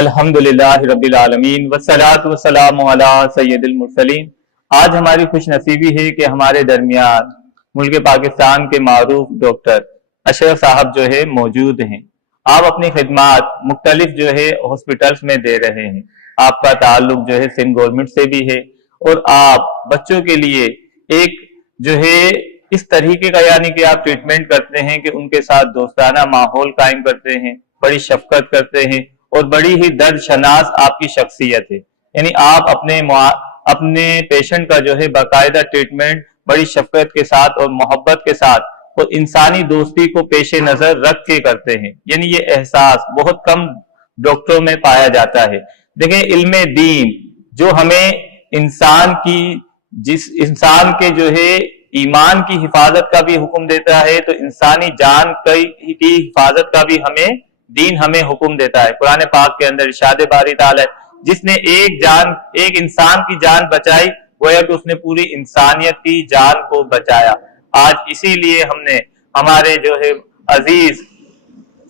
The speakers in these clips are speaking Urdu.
الحمدللہ رب العالمین والصلاۃ والسلام علی سید المرسلین۔ آج ہماری خوش نصیبی ہے کہ ہمارے درمیان ملک پاکستان کے معروف ڈاکٹر اشرف صاحب جو ہے موجود ہیں۔ آپ اپنی خدمات مختلف جو ہے ہاسپٹلس میں دے رہے ہیں۔ آپ کا تعلق جو ہے سندھ گورنمنٹ سے بھی ہے، اور آپ بچوں کے لیے ایک جو ہے اس طریقے کا یعنی کہ آپ ٹریٹمنٹ کرتے ہیں کہ ان کے ساتھ دوستانہ ماحول قائم کرتے ہیں، بڑی شفقت کرتے ہیں، اور بڑی ہی درد شناس آپ کی شخصیت ہے۔ یعنی آپ اپنے پیشنٹ کا جو ہے باقاعدہ ٹریٹمنٹ بڑی شفقت کے ساتھ اور محبت کے ساتھ اور انسانی دوستی کو پیش نظر رکھ کے کرتے ہیں۔ یعنی یہ احساس بہت کم ڈاکٹروں میں پایا جاتا ہے۔ دیکھیں، علم دین جو ہمیں انسان کے جو ہے ایمان کی حفاظت کا بھی حکم دیتا ہے، تو انسانی جان کی حفاظت کا بھی دین ہمیں حکم دیتا ہے۔ قرآن پاک کے اندر ارشاد باری تعالی جس نے ایک انسان کی جان بچائی، گویا کہ اس نے پوری انسانیت کی جان کو بچایا۔ آج اسی لیے ہم نے ہمارے جو ہے عزیز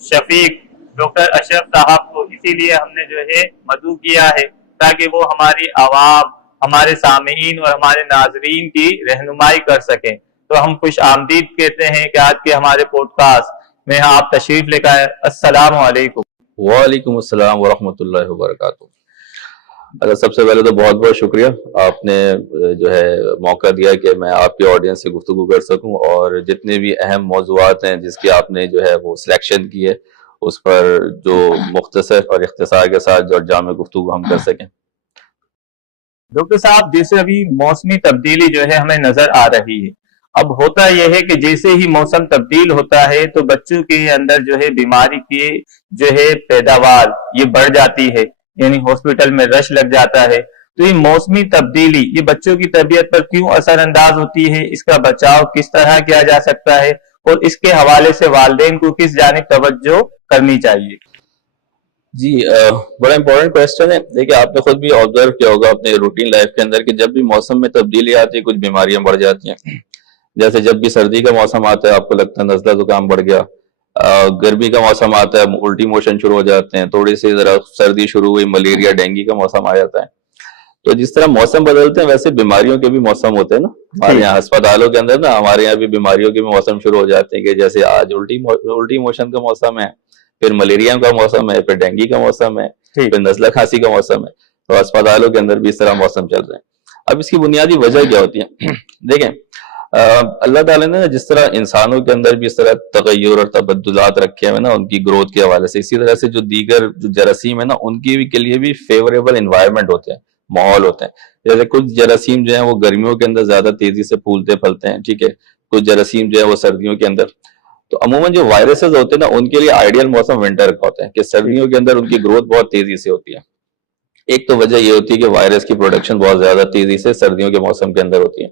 شفیق ڈاکٹر اشرف صاحب کو اسی لیے ہم نے جو ہے مدعو کیا ہے، تاکہ وہ ہماری عوام، ہمارے سامعین اور ہمارے ناظرین کی رہنمائی کر سکیں۔ تو ہم خوش آمدید کہتے ہیں کہ آج کے ہمارے پوڈ کاسٹ میں آپ تشریف لے کر آئے۔ السلام علیکم۔ وعلیکم السلام ورحمۃ اللہ وبرکاتہ۔ اگر سب سے پہلے تو بہت بہت شکریہ، آپ نے جو ہے موقع دیا کہ میں آپ کی آڈینس سے گفتگو کر سکوں، اور جتنے بھی اہم موضوعات ہیں جس کی آپ نے جو ہے وہ سلیکشن کی ہے، اس پر جو مختصر اور اختصار کے ساتھ جو جامع گفتگو ہم کر سکیں۔ ڈاکٹر صاحب، جیسے ابھی موسمی تبدیلی جو ہے ہمیں نظر آ رہی ہے، اب ہوتا یہ ہے کہ جیسے ہی موسم تبدیل ہوتا ہے تو بچوں کے اندر جو ہے بیماری کی جو ہے پیداوار یہ بڑھ جاتی ہے، یعنی ہاسپٹل میں رش لگ جاتا ہے۔ تو یہ موسمی تبدیلی یہ بچوں کی طبیعت پر کیوں اثر انداز ہوتی ہے، اس کا بچاؤ کس طرح کیا جا سکتا ہے، اور اس کے حوالے سے والدین کو کس جانب توجہ کرنی چاہیے؟ جی، بڑا امپورٹنٹ کویسچن ہے۔ دیکھیے، آپ نے خود بھی آبزرو کیا ہوگا اپنے روٹین لائف کے اندر کہ جب بھی موسم میں تبدیلی آتی ہے کچھ بیماریاں بڑھ جاتی ہیں۔ جیسے جب بھی سردی کا موسم آتا ہے آپ کو لگتا ہے نزلہ زکام بڑھ گیا، گرمی کا موسم آتا ہے الٹی موشن شروع ہو جاتے ہیں، تھوڑی سی ذرا سردی شروع ہوئی ملیریا ڈینگی کا موسم آ جاتا ہے۔ تو جس طرح موسم بدلتے ہیں ویسے بیماریوں کے بھی موسم ہوتے ہیں نا، ہمارے یہاں ہسپتالوں کے اندر نا، ہمارے یہاں بھی بیماریوں کے بھی موسم شروع ہو جاتے ہیں کہ جیسے آج الٹی موشن کا موسم ہے، پھر ملیریا کا موسم ہے، پھر ڈینگی کا موسم ہے، پھر نزلہ کھانسی کا موسم ہے۔ تو ہسپتالوں کے اندر بھی اس طرح موسم چل رہے ہیں۔ اب اس کی بنیادی وجہ کیا ہوتی ہے؟ دیکھیں، اللہ تعالیٰ نے جس طرح انسانوں کے اندر بھی اس طرح تغیر اور تبدلات رکھے ہیں نا ان کی گروتھ کے حوالے سے، اسی طرح سے جو دیگر جو جراثیم ہے نا ان کے لیے بھی فیوریبل انوائرمنٹ ہوتے ہیں، ماحول ہوتے ہیں۔ جیسے کچھ جراثیم جو ہیں وہ گرمیوں کے اندر زیادہ تیزی سے پھولتے پھلتے ہیں، ٹھیک ہے، کچھ جراثیم جو ہے وہ سردیوں کے اندر۔ تو عموماً جو وائرسز ہوتے ہیں نا ان کے لیے آئیڈیل موسم ونٹر کا ہوتا ہے کہ سردیوں کے اندر ان کی گروتھ بہت تیزی سے ہوتی ہے۔ ایک تو وجہ یہ ہوتی ہے کہ وائرس کی پروڈکشن بہت زیادہ تیزی سے سردیوں کے موسم کے اندر ہوتی ہے۔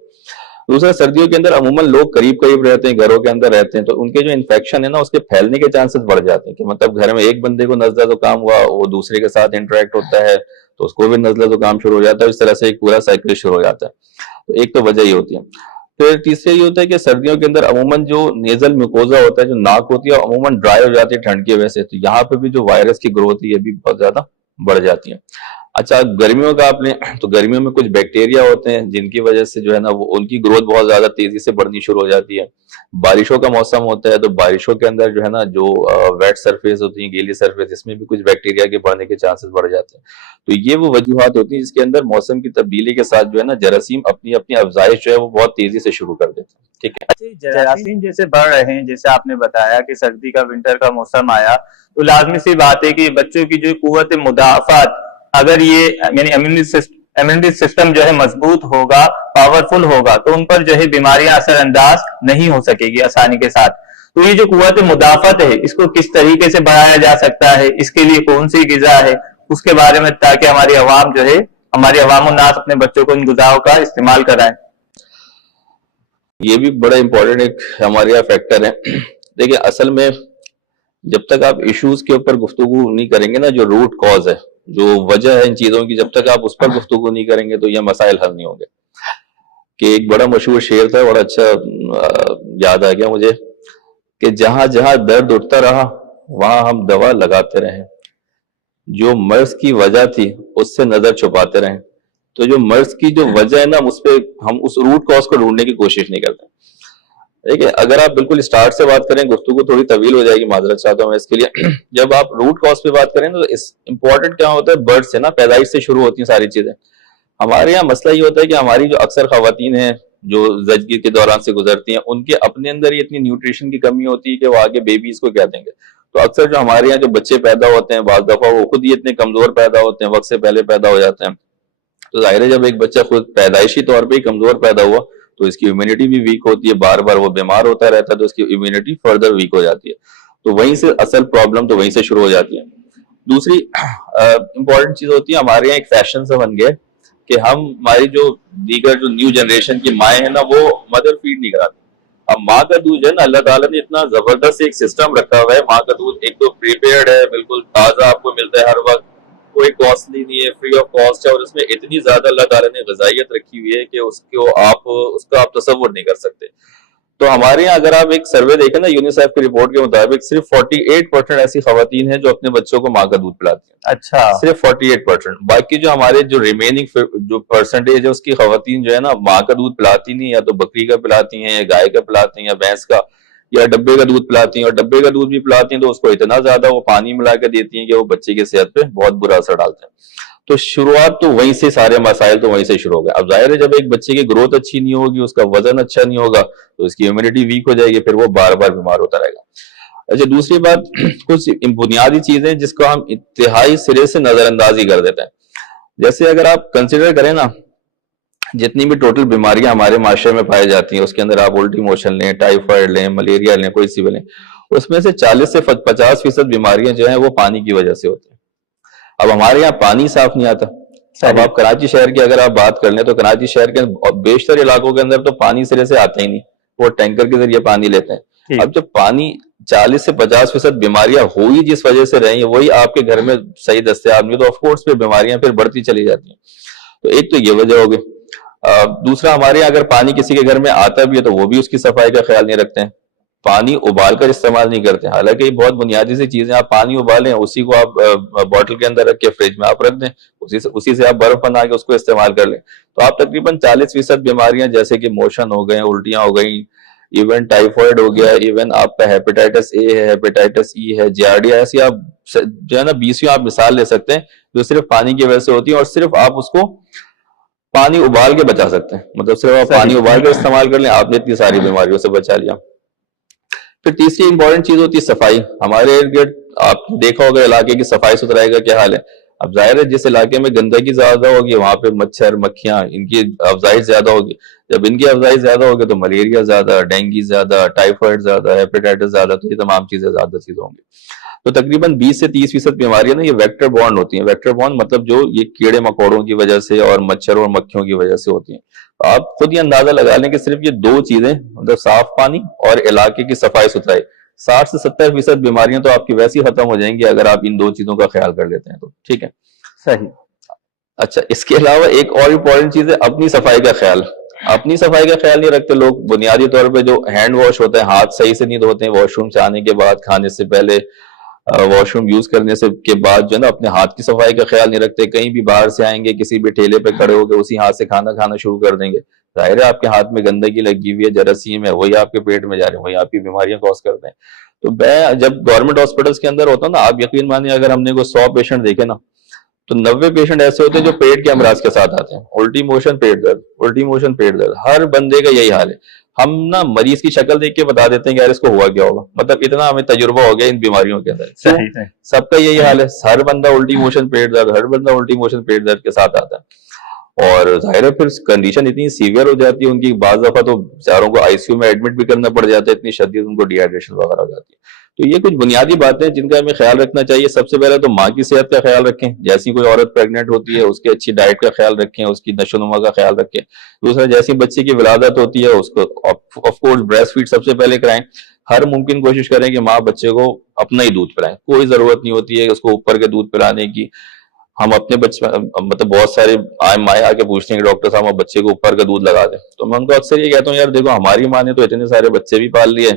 دوسرا، سردیوں کے اندر عموماً لوگ قریب رہتے ہیں، گھروں کے اندر رہتے ہیں، تو ان کے جو انفیکشن ہے نا اس کے پھیلنے کے چانسز بڑھ جاتے ہیں کہ مطلب گھر میں ایک بندے کو نزلہ زکام ہوا، وہ دوسرے کے ساتھ انٹریکٹ ہوتا ہے تو اس کو بھی نزلہ زکام شروع ہو جاتا ہے، اس طرح سے ایک پورا سائیکل شروع ہو جاتا ہے۔ تو ایک تو وجہ یہ ہوتی ہے۔ پھر تیسرے یہ ہوتا ہے کہ سردیوں کے اندر عموماً جو نیزل میوکوزا ہوتا ہے، جو ناک ہوتی ہے، عموماً ڈرائی ہو جاتی ہے ٹھنڈ کی وجہ سے، تو یہاں پہ بھی جو وائرس کی گروتھ ہے یہ بھی بہت زیادہ بڑھ جاتی ہے۔ اچھا، گرمیوں کا آپ نے تو گرمیوں میں کچھ بیکٹیریا ہوتے ہیں جن کی وجہ سے جو ہے نا وہ ان کی گروتھ بہت زیادہ تیزی سے بڑھنی شروع ہو جاتی ہے۔ بارشوں کا موسم ہوتا ہے تو بارشوں کے اندر جو ہے نا جو ویٹ سرفیس ہوتی ہیں، گیلی سرفیس، اس میں بھی کچھ بیکٹیریا کے بڑھنے کے چانسز بڑھ جاتے ہیں۔ تو یہ وہ وجوہات ہوتی ہیں جس کے اندر موسم کی تبدیلی کے ساتھ جو ہے نا جراثیم اپنی افزائش جو ہے وہ بہت تیزی سے شروع کر دیتے ہیں، ٹھیک ہے۔ جراثیم جیسے بڑھ رہے ہیں، جیسے آپ نے بتایا کہ سردی کا ونٹر کا موسم آیا تو لازمی سی بات ہے کہ بچوں کی جو قوت مدافعت اگر یہ یعنی امیونٹی سسٹم جو ہے مضبوط ہوگا، پاورفل ہوگا، تو ان پر جو ہے بیماریاں اثر انداز نہیں ہو سکے گی آسانی کے ساتھ۔ تو یہ جو قوت مدافعت ہے اس کو کس طریقے سے بڑھایا جا سکتا ہے، اس کے لیے کون سی غذا ہے، اس کے بارے میں، تاکہ ہماری عوام جو ہے، ہماری عوام الناس اپنے بچوں کو ان غذاؤں کا استعمال کرائیں۔ یہ بھی بڑا امپورٹنٹ ایک ہمارے یہاں فیکٹر ہے۔ دیکھیں، اصل میں جب تک آپ ایشوز کے اوپر گفتگو نہیں کریں گے نا، جو روٹ کاز ہے، جو وجہ ہے ان چیزوں کی، جب تک آپ اس پر گفتگو نہیں کریں گے تو یہ مسائل حل نہیں ہوں گے۔ کہ ایک بڑا مشہور شعر تھا، بڑا اچھا یاد آ گیا مجھے، کہ جہاں جہاں درد اٹھتا رہا وہاں ہم دوا لگاتے رہیں، جو مرض کی وجہ تھی اس سے نظر چھپاتے رہیں. تو جو مرض کی جو وجہ ہے نا اس پہ ہم اس روٹ کاز کو ڈھونڈنے کی کوشش نہیں کرتے. ٹھیک ہے, اگر آپ بالکل اسٹارٹ سے بات کریں, گفتگو تھوڑی طویل ہو جائے گی, معذرت چاہتا ہوں میں اس کے لیے. جب آپ روٹ کاز پہ بات کریں تو امپورٹنٹ کیا ہوتا ہے, برتھ سے نا, پیدائش سے شروع ہوتی ہیں ساری چیزیں. ہمارے یہاں مسئلہ یہ ہوتا ہے کہ ہماری جو اکثر خواتین ہیں جو زچگی کے دوران سے گزرتی ہیں, ان کے اپنے اندر ہی اتنی نیوٹریشن کی کمی ہوتی ہے کہ وہ آگے بیبیز کو کیا دیں گے. تو اکثر جو ہمارے یہاں جو بچے پیدا ہوتے ہیں بعض دفعہ وہ خود ہی اتنے کمزور پیدا ہوتے ہیں, وقت سے پہلے پیدا ہو جاتے ہیں. تو ظاہر ہے جب ایک بچہ خود پیدائشی طور پہ ہی کمزور پیدا ہوا تو اس کی امیونٹی بھی ویک ہوتی ہے, بار بار وہ بیمار ہوتا رہتا ہے, تو اس کی امیونٹی فردر ویک ہو جاتی ہے. تو وہیں سے اصل پرابلم تو وہیں سے شروع ہو جاتی ہے. دوسری امپورٹنٹ چیز ہوتی ہے, ہمارے یہاں ایک فیشن سے بن گیا کہ ہماری جو دیگر جو نیو جنریشن کی مائیں ہیں نا وہ مدر فیڈ نہیں کراتی. اب ماں کا دودھ جو ہے نا, اللہ تعالیٰ نے اتنا زبردست ایک سسٹم رکھا ہوا ہے. ماں کا دودھ ایک تو پریپیئرڈ ہے, بالکل تازہ آپ کو ملتا ہے ہر وقت, کوئی کاسٹلی نہیں ہے, فری آف کاسٹ ہے, اور اس میں اتنی زیادہ اللہ تعالیٰ نے غذائیت رکھی ہوئی ہے کہ اس کا آپ تصور نہیں کر سکتے. تو ہمارے یہاں اگر آپ ایک سروے دیکھیں نا, یونیسیف کی رپورٹ کے مطابق صرف 48% ایسی خواتین ہیں جو اپنے بچوں کو ماں کا دودھ پلاتی ہیں. اچھا, صرف 48%. باقی جو ہمارے جو ریمیننگ جو پرسنٹیج ہے اس کی خواتین جو ہے نا ماں کا دودھ پلاتی نہیں, یا تو بکری کا پلاتی ہیں, یا گائے کا پلاتی ہیں, یا بھینس کا, یا ڈبے کا دودھ پلاتی ہیں. اور ڈبے کا دودھ بھی پلاتی ہیں تو اس کو اتنا زیادہ وہ پانی ملا کے دیتی ہیں کہ وہ بچے کی صحت پہ بہت برا اثر ڈالتے ہیں. تو شروعات تو وہیں سے, سارے مسائل تو وہیں سے شروع ہو گئے. اب ظاہر ہے جب ایک بچے کی گروتھ اچھی نہیں ہوگی, اس کا وزن اچھا نہیں ہوگا, تو اس کی امیونٹی ویک ہو جائے گی, پھر وہ بار بار بیمار ہوتا رہے گا. اچھا, دوسری بات, کچھ بنیادی چیزیں جس کو ہم انتہائی سرے سے نظر اندازی کر دیتے ہیں. جیسے اگر آپ کنسیڈر کریں نا, جتنی بھی ٹوٹل بیماریاں ہمارے معاشرے میں پائی جاتی ہیں اس کے اندر آپ الٹی موشن لیں, ٹائیفائڈ لیں, ملیریا لیں, کوئی سی بھی لیں, اس میں سے 40 سے 50% بیماریاں جو ہیں وہ پانی کی وجہ سے ہوتی ہیں. اب ہمارے یہاں پانی صاف نہیں آتا. اب آپ کراچی شہر کی اگر آپ بات کر لیں تو کراچی شہر کے بیشتر علاقوں کے اندر تو پانی سرے سے آتا ہی نہیں, وہ ٹینکر کے ذریعے پانی لیتے ہیں. اب جب پانی 40 سے 50% بیماریاں ہوئی جس وجہ سے رہی ہیں وہی آپ کے گھر میں صحیح دستیاب نہیں, تو آف کورس پھر بیماریاں پھر بڑھتی چلی جاتی ہیں. تو ایک تو یہ وجہ ہوگی. دوسرا, ہمارے یہاں اگر پانی کسی کے گھر میں آتا بھی ہے تو وہ بھی اس کی صفائی کا خیال نہیں رکھتے ہیں, پانی ابال کر استعمال نہیں کرتے. حالانکہ یہ بہت بنیادی سی چیزیں, آپ پانی ابالیں, اسی کو آپ بوٹل کے اندر رکھ کے فریج میں آپ رکھ دیں, اسی سے آپ برف بنا کے اس کو استعمال کر لیں, تو آپ تقریباً 40% بیماریاں جیسے کہ موشن ہو گئے, الٹیاں ہو گئیں, ایون ٹائیفائڈ ہو گیا, ایون آپ کا ہیپیٹائٹس اے ہے, ہیپیٹائٹس ای ہے, جیارڈیا, ایسی آپ جو ہے نا 20 آپ مثال لے سکتے ہیں جو صرف پانی کی وجہ سے ہوتی ہے, اور صرف آپ اس کو پانی ابال کے بچا سکتے ہیں. مطلب صرف آپ پانی ابال کے استعمال کر لیں, آپ نے اتنی ساری بیماریوں سے بچا لیا. پھر تیسری امپورٹنٹ چیز ہوتی ہے صفائی. ہمارے ارد گرد آپ دیکھا ہوگا علاقے کی صفائی ستھرائی کا کیا حال ہے. اب ظاہر ہے جس علاقے میں گندگی زیادہ ہوگی وہاں پہ مچھر مکھیاں ان کی افزائش زیادہ ہوگی. جب ان کی افزائش زیادہ ہوگی تو ملیریا زیادہ, ڈینگی زیادہ, ٹائیفائڈ زیادہ, ہیپیٹائٹس زیادہ, تو یہ تمام چیزیں زیادہ چیز ہوں گی. تو تقریباً 20 سے 30% بیماریاں نا یہ ویکٹر بورن ہوتی ہیں. ویکٹر بورن مطلب جو یہ کیڑے مکوڑوں کی وجہ سے اور مچھروں اور مکھیوں کی وجہ سے ہوتی ہیں. آپ خود یہ اندازہ لگا لیں کہ صرف یہ دو چیزیں, مطلب صاف پانی اور علاقے کی صفائی ستھرائی, 60 سے 70% بیماریاں تو آپ کی ویسی ختم ہو جائیں گی اگر آپ ان دو چیزوں کا خیال کر لیتے ہیں تو. ٹھیک ہے, صحیح. اچھا, اس کے علاوہ ایک اور امپورٹنٹ چیز ہے اپنی صفائی کا خیال. اپنی صفائی کا خیال نہیں رکھتے لوگ. بنیادی طور پہ جو ہینڈ واش ہوتا ہے, ہاتھ صحیح سے نہیں دھوتے ہیں, واش روم سے آنے کے بعد, کھانے سے پہلے, واش روم یوز کرنے سے کے بعد جو ہے نا اپنے ہاتھ کی صفائی کا خیال نہیں رکھتے. کہیں بھی باہر سے آئیں گے, کسی بھی ٹھیلے پہ کھڑے ہو کے اسی ہاتھ سے کھانا کھانا شروع کر دیں گے. ظاہر ہے آپ کے ہاتھ میں گندگی لگی ہوئی ہے, جراثیم ہے, وہی آپ کے پیٹ میں جا رہے ہیں, وہی آپ کی بیماریاں کاز کرتے ہیں. تو میں جب گورنمنٹ ہاسپٹلس کے اندر ہوتا ہوں نا, آپ یقین مانیں اگر ہم نے کوئی 100 پیشنٹ دیکھے نا تو 90 پیشنٹ ایسے ہوتے ہیں جو پیٹ کے امراض کے ساتھ آتے ہیں. الٹی موشن, پیٹ درد, الٹی موشن, پیٹ درد, ہر بندے کا یہی حال ہے. ہم نا مریض کی شکل دیکھ کے بتا دیتے ہیں کہ یار اس کو ہوا کیا ہوگا. مطلب اتنا ہمیں تجربہ ہو گیا ان بیماریوں کے اندر. سب کا یہی حال ہے, ہر بندہ الٹی موشن پیٹ درد, ہر بندہ الٹی موشن پیٹ درد کے ساتھ آتا ہے. اور ظاہر ہے پھر کنڈیشن اتنی سیویئر ہو جاتی ہے ان کی, بعض دفعہ تو بیچاروں کو آئی سی یو میں ایڈمٹ بھی کرنا پڑ جاتا ہے, اتنی شدید ان کو ڈی ہائیڈریشن وغیرہ ہو جاتی ہے. تو یہ کچھ بنیادی باتیں ہیں جن کا ہمیں خیال رکھنا چاہیے. سب سے پہلے تو ماں کی صحت کا خیال رکھیں, جیسی کوئی عورت پریگنٹ ہوتی ہے اس کی اچھی ڈائٹ کا خیال رکھیں, اس کی نشو و نما کا خیال رکھیں. دوسرا, جیسی بچے کی ولادت ہوتی ہے اس کو آف کورس بریسٹ فیڈ سب سے پہلے کرائیں. ہر ممکن کوشش کریں کہ ماں بچے کو اپنا ہی دودھ پلائیں. کوئی ضرورت نہیں ہوتی ہے اس کو اوپر کے دودھ پلانے کی. ہم اپنے بچے مطلب بہت سارے مائیں آ کے پوچھتے ہیں کہ ڈاکٹر صاحب ہم بچے کو اوپر کا دودھ لگا دیں, تو میں ان کو اکثر یہ کہتا ہوں یار دیکھو ہماری ماں نے تو اتنے سارے بچے بھی پال لیے,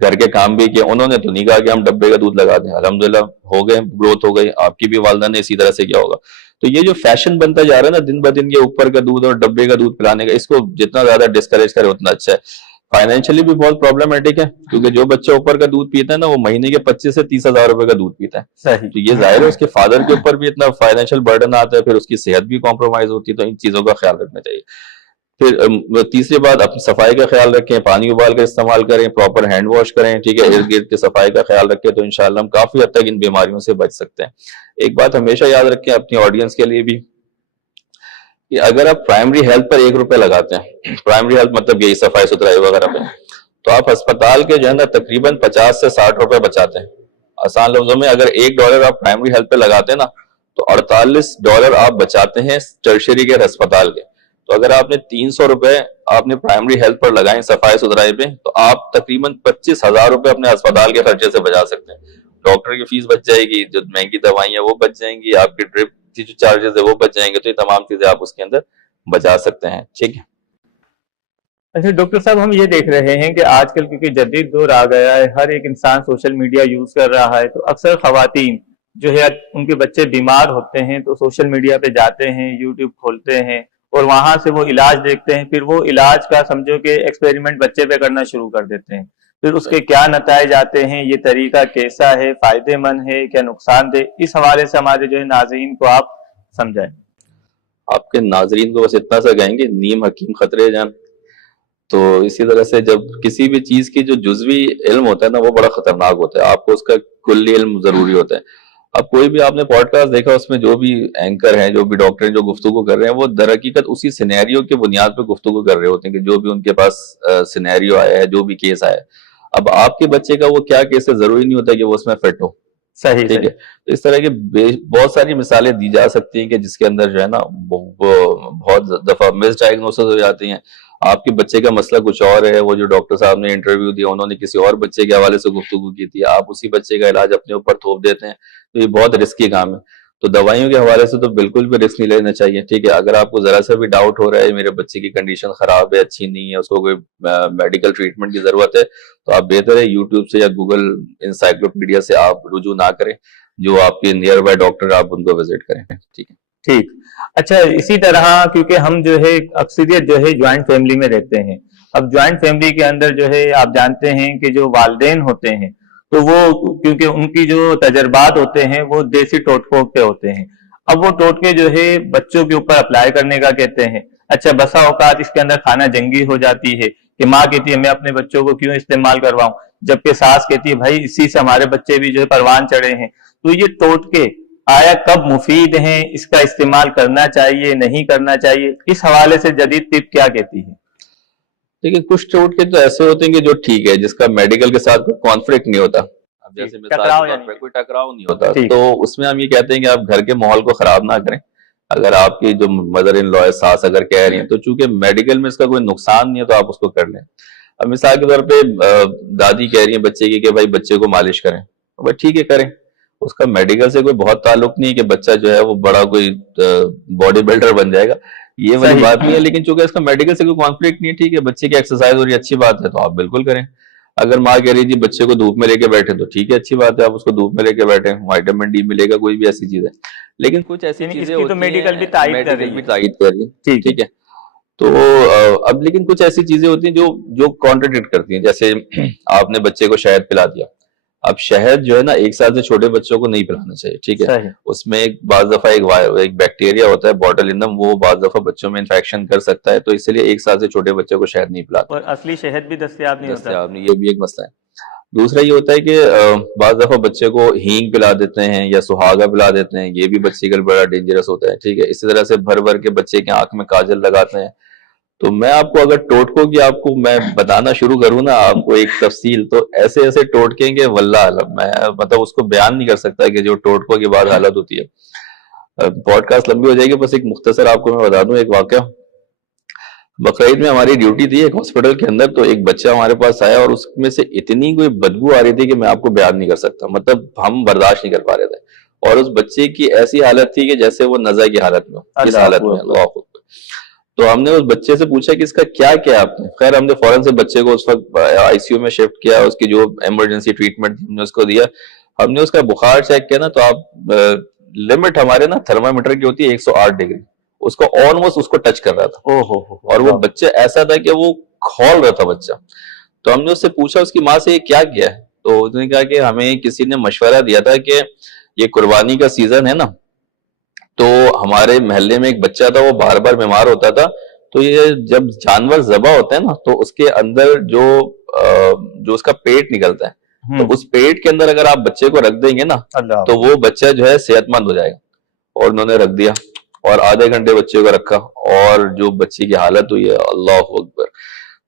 گھر کے کام بھی کیے. انہوں نے تو نہیں کہا کہ ہم ڈبے کا دودھ لگا دیں. الحمدللہ ہو گئے, گروتھ ہو گئی. آپ کی بھی والدہ نے اسی طرح سے کیا ہوگا. تو یہ جو فیشن بنتا جا رہا ہے نا دن بہ دن, یہ اوپر کا دودھ اور ڈبے کا دودھ پلانے کا, اس کو جتنا زیادہ ڈسکریج کرے اتنا اچھا ہے. فائنینشلی بھی بہت پرابلمٹک ہے, کیونکہ جو بچہ اوپر کا دودھ پیتا ہے نا وہ مہینے کے 25 سے 30 ہزار روپے کا دودھ پیتا ہے. صحیح. تو یہ ظاہر ہے اس کے فادر کے اوپر بھی اتنا فائنینشیل برڈن آتا ہے, پھر اس کی صحت بھی کمپرومائز ہوتی ہے. تو ان چیزوں کا خیال رکھنا چاہیے. پھر تیسری بات, اپنی صفائی کا خیال رکھیں, پانی ابال کر استعمال کریں, پراپر ہینڈ واش کریں, ٹھیک ہے, ارد گرد کی صفائی کا خیال رکھیں, تو انشاءاللہ ہم کافی حد تک ان بیماریوں سے بچ سکتے ہیں. ایک بات ہمیشہ یاد رکھیں اپنی آڈینس کے لیے بھی, کہ اگر آپ پرائمری ہیلتھ پر 1 روپے لگاتے ہیں, پرائمری ہیلتھ مطلب یہی صفائی ستھرائی وغیرہ پہ, تو آپ ہسپتال کے جو ہے نا تقریباً 50 سے 60 روپے بچاتے ہیں. آسان لفظوں میں اگر $1 آپ پرائمری ہیلتھ پہ لگاتے ہیں نا, تو $48 آپ بچاتے ہیں ٹرشری کے ہسپتال کے. تو اگر آپ نے 300 روپے آپ نے پرائمری ہیلتھ پر لگائیں صفائی ستھرائی پہ, تو آپ تقریباً 25,000 روپے اپنے ہسپتال کے خرچے سے بچا سکتے ہیں. ڈاکٹر کی فیس بچ جائے گی, جو مہنگی دوائیاں وہ بچ جائیں گی, آپ کی ڈرپ کی جو چارجز ہے وہ بچ جائیں گے. تو یہ تمام چیزیں آپ اس کے اندر بچا سکتے ہیں. ٹھیک ہے. اچھا ڈاکٹر صاحب, ہم یہ دیکھ رہے ہیں کہ آج کل کیونکہ جدید دور آ گیا ہے, ہر ایک انسان سوشل میڈیا یوز کر رہا ہے, تو اکثر خواتین جو ہے ان کے بچے بیمار ہوتے ہیں تو سوشل میڈیا پہ جاتے ہیں, یوٹیوب کھولتے ہیں اور وہاں سے وہ علاج دیکھتے ہیں. پھر وہ علاج کا سمجھو کہ ایکسپیریمنٹ بچے پہ کرنا شروع کر دیتے ہیں. پھر اس کے کیا نتائج آتے ہیں, یہ طریقہ کیسا ہے, فائدے مند ہے کیا نقصان دہ, اس حوالے سے ہمارے جو ہے ناظرین کو آپ سمجھائیں. آپ کے ناظرین کو بس اتنا سا کہیں گے, نیم حکیم خطرے جان. تو اسی طرح سے جب کسی بھی چیز کی جو جزوی علم ہوتا ہے نا وہ بڑا خطرناک ہوتا ہے, آپ کو اس کا کلی علم ضروری ہوتا ہے. اب کوئی بھی آپ نے پوڈ کاسٹ دیکھا, اس میں جو بھی اینکر ہیں, جو بھی ڈاکٹر ہیں جو گفتگو کر رہے ہیں, وہ در حقیقت اسی سینیریو کے بنیاد پہ گفتگو کر رہے ہوتے ہیں, کہ جو بھی ان کے پاس سینیریو آیا ہے, جو بھی کیس آیا ہے. اب آپ کے بچے کا وہ کیا کیس ہے ضروری نہیں ہوتا کہ وہ اس میں فٹ ہو. صحیح, ٹھیک ہے. تو اس طرح کی بہت ساری مثالیں دی جا سکتی ہیں کہ جس کے اندر جو ہے نا بہت دفعہ مس ڈائگنوسس ہو جاتی ہیں. آپ کے بچے کا مسئلہ کچھ اور ہے, وہ جو ڈاکٹر صاحب نے انٹرویو دیا انہوں نے کسی اور بچے کے حوالے سے گفتگو کی تھی, آپ اسی بچے کا علاج اپنے اوپر تھوپ دیتے ہیں. تو یہ بہت رسکی کام ہے. تو دوائیوں کے حوالے سے تو بالکل بھی رسک نہیں لینا چاہیے. ٹھیک ہے. اگر آپ کو ذرا سا بھی ڈاؤٹ ہو رہا ہے میرے بچے کی کنڈیشن خراب ہے, اچھی نہیں ہے, اس کو کوئی میڈیکل ٹریٹمنٹ کی ضرورت ہے, تو آپ بہتر ہے یوٹیوب سے یا گوگل انسائکلوپیڈیا سے آپ رجوع نہ کریں, جو آپ کے نیئر بائی ڈاکٹر آپ ان کو وزٹ کریں. ٹھیک ہے. ٹھیک. اچھا, اسی طرح کیونکہ ہم جو ہے اکثریت جو ہے جوائنٹ فیملی میں رہتے ہیں. اب جوائنٹ فیملی کے اندر جو ہے آپ جانتے ہیں کہ جو والدین ہوتے ہیں تو وہ کیونکہ ان کی جو تجربات ہوتے ہیں وہ دیسی ٹوٹکوں کے ہوتے ہیں. اب وہ ٹوٹکے جو ہے بچوں کے اوپر اپلائی کرنے کا کہتے ہیں. اچھا, بسا اوقات اس کے اندر کھانا جنگی ہو جاتی ہے کہ ماں کہتی ہے میں اپنے بچوں کو کیوں استعمال کرواؤں, جبکہ ساس کہتی ہے بھائی اسی سے ہمارے بچے بھی جو ہے پروان چڑھے ہیں. تو یہ ٹوٹکے آیا کب مفید ہیں, اس کا استعمال کرنا چاہیے نہیں کرنا چاہیے, اس حوالے سے جدید طب کیا کہتی ہے؟ دیکھیں کچھ ٹوٹکے تو ایسے ہوتے ہیں کہ جو ٹھیک ہے, جس کا میڈیکل کے ساتھ کوئی کانفلکٹ نہیں ہوتا. اب جیسے مثال کے طور پہ کوئی ٹکراؤ نہیں ہوتا, تو اس میں ہم یہ کہتے ہیں کہ آپ گھر کے ماحول کو خراب نہ کریں. اگر آپ کی جو مدر ان لا ساس اگر کہہ رہی ہیں تو چونکہ میڈیکل میں اس کا کوئی نقصان نہیں ہے تو آپ اس کو کر لیں. اب مثال کے طور پہ دادی کہہ رہی ہیں بچے کی کہ بھائی بچے کو مالش کریں, بھائی ٹھیک ہے کریں, اس کا میڈیکل سے کوئی بہت تعلق نہیں ہے کہ بچہ جو ہے وہ بڑا کوئی باڈی بلڈر بن جائے گا, یہ والی بات نہیں ہے. لیکن چونکہ اس کا میڈیکل سے کوئی کانفلکٹ نہیں ہے, ٹھیک ہے, بچے کی ایکسرسائز ہو رہی ہے, اچھی بات ہے, تو آپ بالکل کریں. اگر ماں کہہ رہی جی بچے کو دھوپ میں لے کے بیٹھے, تو ٹھیک ہے, اچھی بات ہے, آپ اس کو دھوپ میں لے کے بیٹھیں, وائٹامن ڈی ملے گا, کوئی بھی ایسی چیز ہے. لیکن کچھ ایسی چیزیں ہوتی ہیں میڈیکل بھی تائید کر رہی ہے. ٹھیک ہے. تو اب لیکن کچھ ایسی چیزیں ہوتی ہیں جو کانٹرڈکٹ کرتی ہیں. جیسے آپ نے بچے کو شہد پلا دیا, اب شہد جو ہے نا 1 سال سے چھوٹے بچوں کو نہیں پلانا چاہیے. ٹھیک ہے. اس میں بعض دفعہ ایک بیکٹیریا ہوتا ہے بوٹولینم, وہ بعض دفعہ بچوں میں انفیکشن کر سکتا ہے, تو اس لیے 1 سال سے چھوٹے بچے کو شہد نہیں پلاتے. اور اصلی شہد بھی دستیاب نہیں ہوتا. یہ بھی ایک مسئلہ ہے. دوسرا یہ ہوتا ہے کہ بعض دفعہ بچے کو ہینگ پلا دیتے ہیں یا سہاگا پلا دیتے ہیں, یہ بھی بچے کے لیے بڑا ڈینجرس ہوتا ہے. ٹھیک ہے. اسی طرح سے بھر بھر کے بچے کے آنکھ میں کاجل لگاتے ہیں. تو میں آپ کو اگر ٹوٹکوں کی آپ کو میں بتانا شروع کروں نا آپ کو ایک تفصیل, تو ایسے ایسے ٹوٹکیں گے واللہ علم, میں مطلب اس کو بیان نہیں کر سکتا کہ جو ٹوٹکوں کی بعد حالت ہوتی ہے. پوڈ کاسٹ لمبی ہو جائے گی, بس ایک مختصر آپ کو میں بتا دوں ایک واقعہ. بقرعید میں ہماری ڈیوٹی تھی ایک ہاسپٹل کے اندر, تو ایک بچہ ہمارے پاس آیا اور اس میں سے اتنی کوئی بدبو آ رہی تھی کہ میں آپ کو بیان نہیں کر سکتا, مطلب ہم برداشت نہیں کر پا رہے تھے. اور اس بچے کی ایسی حالت تھی کہ جیسے وہ نزع کی حالت میں, اس حالت میں. اللہ تو ہم نے اس بچے سے پوچھا کہ اس کا کیا کیا آپ نے. خیر ہم نے فوراً سے بچے کو اس وقت آئی سی یو میں شفٹ کیا, اس کی جو ایمرجنسی ٹریٹمنٹ ہم نے اس کو دیا. ہم نے اس کا بخار چیک کیا نا, تو آپ لمٹ ہمارے نا تھرمامیٹر کی ہوتی ہے 108 ڈگری, اس کو آلموسٹ اس کو ٹچ کر رہا تھا. اور وہ بچہ ایسا تھا کہ وہ کھول رہا تھا بچہ. تو ہم نے اس سے پوچھا اس کی ماں سے یہ کیا ہے, تو اس نے کہا کہ ہمیں کسی نے مشورہ دیا تھا کہ یہ قربانی کا سیزن ہے نا, تو ہمارے محلے میں ایک بچہ تھا وہ بار بار بیمار ہوتا تھا, تو یہ جب جانور ذبح ہوتے ہیں نا تو اس کے اندر جو اس کا پیٹ نکلتا ہے, تو اس پیٹ کے اندر اگر آپ بچے کو رکھ دیں گے نا تو وہ بچہ جو ہے صحت مند ہو جائے گا. اور انہوں نے رکھ دیا اور آدھے گھنٹے بچے کو رکھا, اور جو بچے کی حالت ہوئی ہے اللہ اکبر.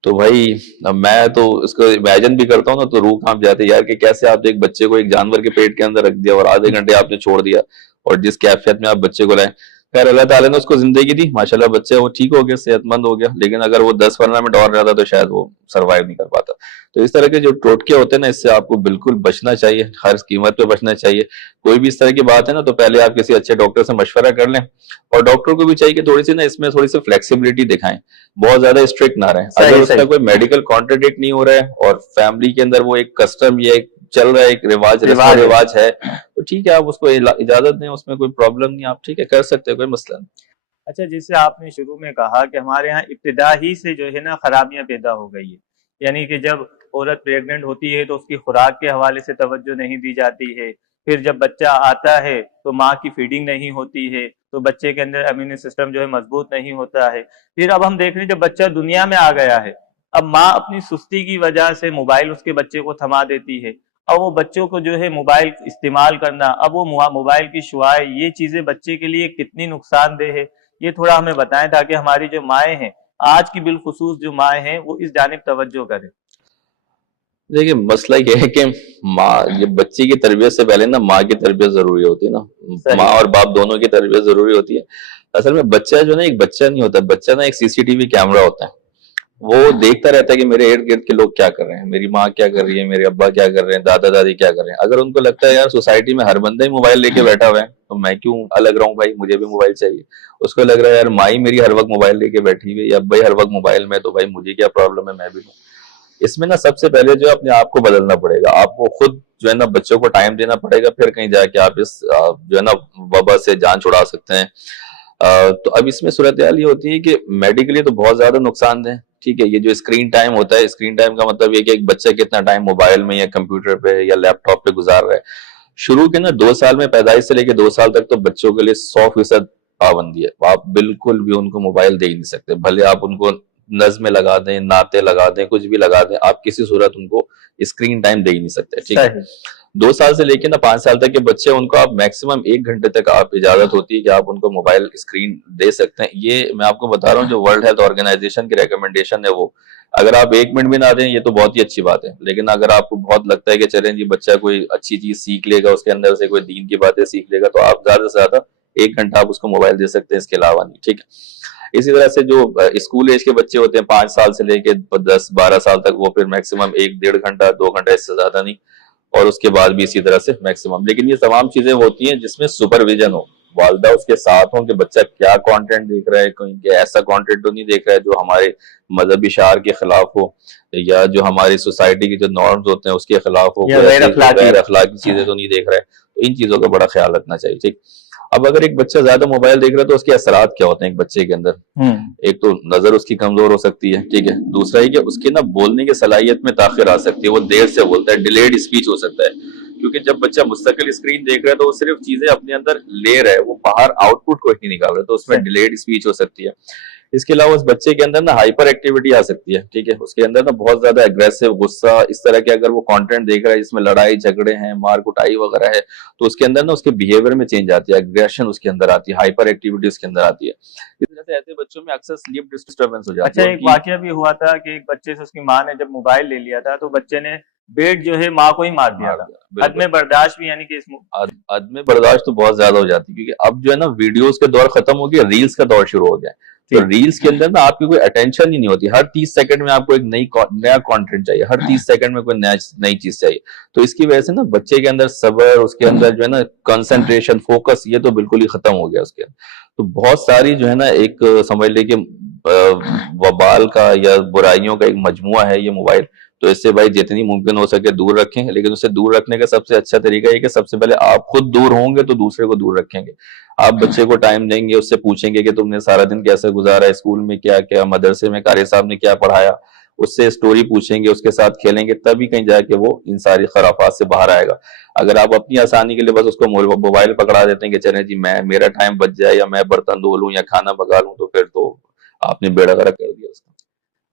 تو بھائی میں تو اس کو امیجن بھی کرتا ہوں نا تو روح کانپ جاتے یار کہ کیسے آپ ایک بچے کو ایک جانور کے پیٹ کے اندر رکھ دیا اور آدھے گھنٹے آپ نے چھوڑ دیا, اور جس کیفیت میں آپ بچے کو لائیں. خیر اللہ تعالیٰ نے اس کو زندگی دی, ماشاءاللہ بچہ وہ ٹھیک ہو گیا, صحت مند ہو گیا, لیکن اگر وہ 10-15 منٹ اور رہتا تو شاید وہ سروائیو نہیں کر پاتا. تو اس طرح کے جو ٹوٹکے ہوتے ہیں نا, اس سے آپ کو بالکل بچنا چاہیے, ہر قیمت پہ بچنا چاہیے. کوئی بھی اس طرح کی بات ہے نا تو پہلے آپ کسی اچھے ڈاکٹر سے مشورہ کر لیں, اور ڈاکٹر کو بھی چاہیے کہ تھوڑی سی نا اس میں تھوڑی سی فلیکسیبلٹی دکھائیں, بہت زیادہ اسٹرکٹ نہ رہیں. اگر اس کا کوئی میڈیکل کانٹرڈکٹ نہیں ہو رہا ہے اور فیملی کے اندر وہ ایک کسٹم یا ایک چل رہا ہے, ایک رواج ہے, تو ٹھیک ہے آپ اس کو اجازت دیں, اس میں کوئی پرابلم نہیں, آپ ٹھیک ہے کر سکتے ہیں, کوئی مسئلہ نہیں. اچھا, جیسے آپ نے شروع میں کہا کہ ہمارے یہاں ابتدا ہی سے جو ہے نا خرابیاں پیدا ہو گئی ہے, یعنی کہ جب عورت پریگننٹ ہوتی ہے تو اس کی خوراک کے حوالے سے توجہ نہیں دی جاتی ہے. پھر جب بچہ آتا ہے تو ماں کی فیڈنگ نہیں ہوتی ہے, تو بچے کے اندر امیون سسٹم جو ہے مضبوط نہیں ہوتا ہے. پھر اب ہم دیکھ رہے ہیں جب بچہ دنیا میں آ گیا ہے, اب ماں اپنی سستی کی وجہ سے موبائل اس کے بچے کو تھما دیتی ہے, اور وہ بچوں کو جو ہے موبائل استعمال کرنا, اب وہ موبائل کی شعاع, یہ چیزیں بچے کے لیے کتنی نقصان دہ ہے, یہ تھوڑا ہمیں بتائیں تاکہ ہماری جو مائیں ہیں, آج کی بالخصوص جو مائیں ہیں, وہ اس جانب توجہ کریں. دیکھیے مسئلہ یہ ہے کہ ماں, یہ بچے کی تربیت سے پہلے نا ماں کی تربیت ضروری ہوتی ہے نا, ماں اور باپ دونوں کی تربیت ضروری ہوتی ہے. اصل میں بچہ جو نا ایک بچہ نہیں ہوتا, بچہ نا ایک سی سی ٹی وی کیمرہ ہوتا ہے. وہ دیکھتا رہتا ہے کہ میرے ارد گرد کے لوگ کیا کر رہے ہیں, میری ماں کیا کر رہی ہے, میرے ابا کیا کر رہے ہیں, دادا دادی کیا کر رہے ہیں. اگر ان کو لگتا ہے یار سوسائٹی میں ہر بندہ ہی موبائل لے کے بیٹھا ہوا ہے تو میں کیوں الگ رہوں بھائی, مجھے بھی موبائل چاہیے. اس کو لگ رہا ہے یار مائی میری ہر وقت موبائل لے کے بیٹھی ہوئی, یا ابا ہر وقت موبائل میں, تو بھائی مجھے کیا پرابلم ہے, میں بھی لوں. اس میں نا سب سے پہلے جو ہے اپنے آپ کو بدلنا پڑے گا, آپ کو خود جو ہے نا بچوں کو ٹائم دینا پڑے گا, پھر کہیں جا کے آپ اس جو ہے نا وبا سے جان چھڑا سکتے ہیں. تو اب اس میں صورتحال یہ ہوتی ہے کہ میڈیکلی تو بہت زیادہ نقصان دہ. ٹھیک ہے, یہ جو اسکرین ٹائم ہوتا ہے, اسکرین ٹائم کا مطلب یہ کہ ایک بچہ کتنا ٹائم موبائل میں یا کمپیوٹر پہ یا لیپ ٹاپ پہ گزار رہا ہے. شروع کے نا 2 سال میں, پیدائش سے لے کے 2 سال تک تو بچوں کے لیے 100% پابندی ہے. آپ بالکل بھی ان کو موبائل دے ہی نہیں سکتے, بھلے آپ ان کو نظمیں لگا دیں, نعتیں لگا دیں, کچھ بھی لگا دیں, آپ کسی صورت ان کو اسکرین ٹائم دے ہی نہیں سکتے. ٹھیک ہے, 2 سال سے لے کے نا 5 سال تک کے بچے, ان کو آپ میکسیمم 1 گھنٹے تک آپ اجازت ہوتی ہے کہ آپ ان کو موبائل اسکرین دے سکتے ہیں. یہ میں آپ کو بتا رہا ہوں جو ورلڈ ہیلتھ آرگنائزیشن کی ریکمنڈیشن ہے, وہ اگر آپ 1 منٹ بھی نہ دیں یہ تو بہت ہی اچھی بات ہے. لیکن اگر آپ کو بہت لگتا ہے کہ چلیں جی بچہ کوئی اچھی چیز سیکھ لے گا, اس کے اندر سے کوئی دین کی باتیں سیکھ لے گا, تو آپ زیادہ سے زیادہ 1 گھنٹہ آپ اس کو موبائل دے سکتے ہیں, اس کے علاوہ نہیں. ٹھیک ہے, اسی طرح سے جو اسکول ایج کے بچے ہوتے ہیں 5 سال سے لے کے 10-12 سال تک, وہ پھر میکسیمم 1-1.5 گھنٹہ 2 گھنٹہ, اس سے زیادہ نہیں, اور اس کے بعد بھی اسی طرح سے میکسیمم. لیکن یہ تمام چیزیں ہوتی ہیں جس میں سپرویژن ہو, والدہ اس کے ساتھ ہوں کہ بچہ کیا کانٹینٹ دیکھ رہا ہے, کہیں ایسا کانٹینٹ تو نہیں دیکھ رہا ہے جو ہمارے مذہبی شعار کے خلاف ہو, یا جو ہماری سوسائٹی کے جو نارمز ہوتے ہیں اس کے خلاف ہو, غیر اخلاقی چیزیں تو نہیں دیکھ رہا ہے. تو ان چیزوں کا بڑا خیال رکھنا چاہیے. ٹھیک, اب اگر ایک بچہ زیادہ موبائل دیکھ رہا ہے تو اس کے اثرات کیا ہوتے ہیں ایک بچے کے اندر. ایک تو نظر اس کی کمزور ہو سکتی ہے. ٹھیک ہے, دوسرا یہ کہ اس کی نا بولنے کی صلاحیت میں تاخیر آ سکتی ہے, وہ دیر سے بولتا ہے, ڈیلیڈ اسپیچ ہو سکتا ہے. کیونکہ جب بچہ مستقل اسکرین دیکھ رہا ہے تو وہ صرف چیزیں اپنے اندر لے رہا ہے, وہ باہر آؤٹ پٹ کو نہیں نکال رہا ہے, تو اس میں ڈیلیڈ اسپیچ ہو سکتی ہے. اس کے علاوہ اس بچے کے اندر نا ہائپر ایکٹیویٹی آ سکتی ہے. ٹھیک ہے, اس کے اندر نا بہت زیادہ اگریسو, غصہ, اس طرح کے اگر وہ کانٹینٹ دیکھ رہا ہے جس میں لڑائی جھگڑے ہیں, مار کٹائی وغیرہ ہے, تو اس کے اندر نا اس کے بیہیویئر میں چینج آتی ہے, اگریشن اس کے اندر آتی ہے, ہائپر ایکٹیویٹی اس کے اندر آتی ہے. اس طرح سے ایسے بچوں میں اکثر سلیپ ڈسٹربنس ہو جاتی ہے. اچھا, ایک واقعہ بھی ہوا تھا کہ ایک بچے سے اس کی ماں نے جب موبائل لے لیا تھا تو بچے نے بیٹ جو ہے ماں کو ہی مار دیا تھا. عدم برداشت بھی, یعنی کہ عدم برداشت تو بہت زیادہ ہو جاتی ہے, کیونکہ اب جو ہے نا ویڈیوز کا دور ختم ہو گیا, ریلز کا دور شروع ہو گیا. تو ریلز کے اندر نا آپ کی کوئی اٹینشن ہی نہیں ہوتی, ہر 30 سیکنڈ میں آپ کو ایک نیا کانٹینٹ چاہیے, ہر 30 سیکنڈ میں کوئی نئی چیز چاہیے. تو اس کی وجہ سے نا بچے کے اندر صبر, اس کے اندر جو ہے نا کنسنٹریشن, فوکس, یہ تو بالکل ہی ختم ہو گیا اس کے اندر. تو بہت ساری جو ہے نا ایک سمجھ لے کہ وبال کا یا برائیوں کا ایک مجموعہ ہے یہ موبائل. تو اس سے بھائی جتنی ممکن ہو سکے دور رکھیں, لیکن اس سے دور رکھنے کا سب سے اچھا طریقہ یہ کہ سب سے پہلے آپ خود دور ہوں گے تو دوسرے کو دور رکھیں گے. آپ بچے کو ٹائم دیں گے, اس سے پوچھیں گے کہ تم نے سارا دن کیسے گزارا, اسکول میں کیا کیا, مدرسے میں قاری صاحب نے کیا پڑھایا, اس سے اسٹوری پوچھیں گے, اس کے ساتھ کھیلیں گے, تبھی کہیں جا کے وہ ان ساری خرافات سے باہر آئے گا. اگر آپ اپنی آسانی کے لیے بس اس کو موبائل پکڑا دیتے ہیں کہ چلیں جی میرا ٹائم بچ جائے, یا میں برتن دھو لوں یا کھانا پکا لوں, تو پھر تو آپ نے بیڑا غرق کر دیا اس کا.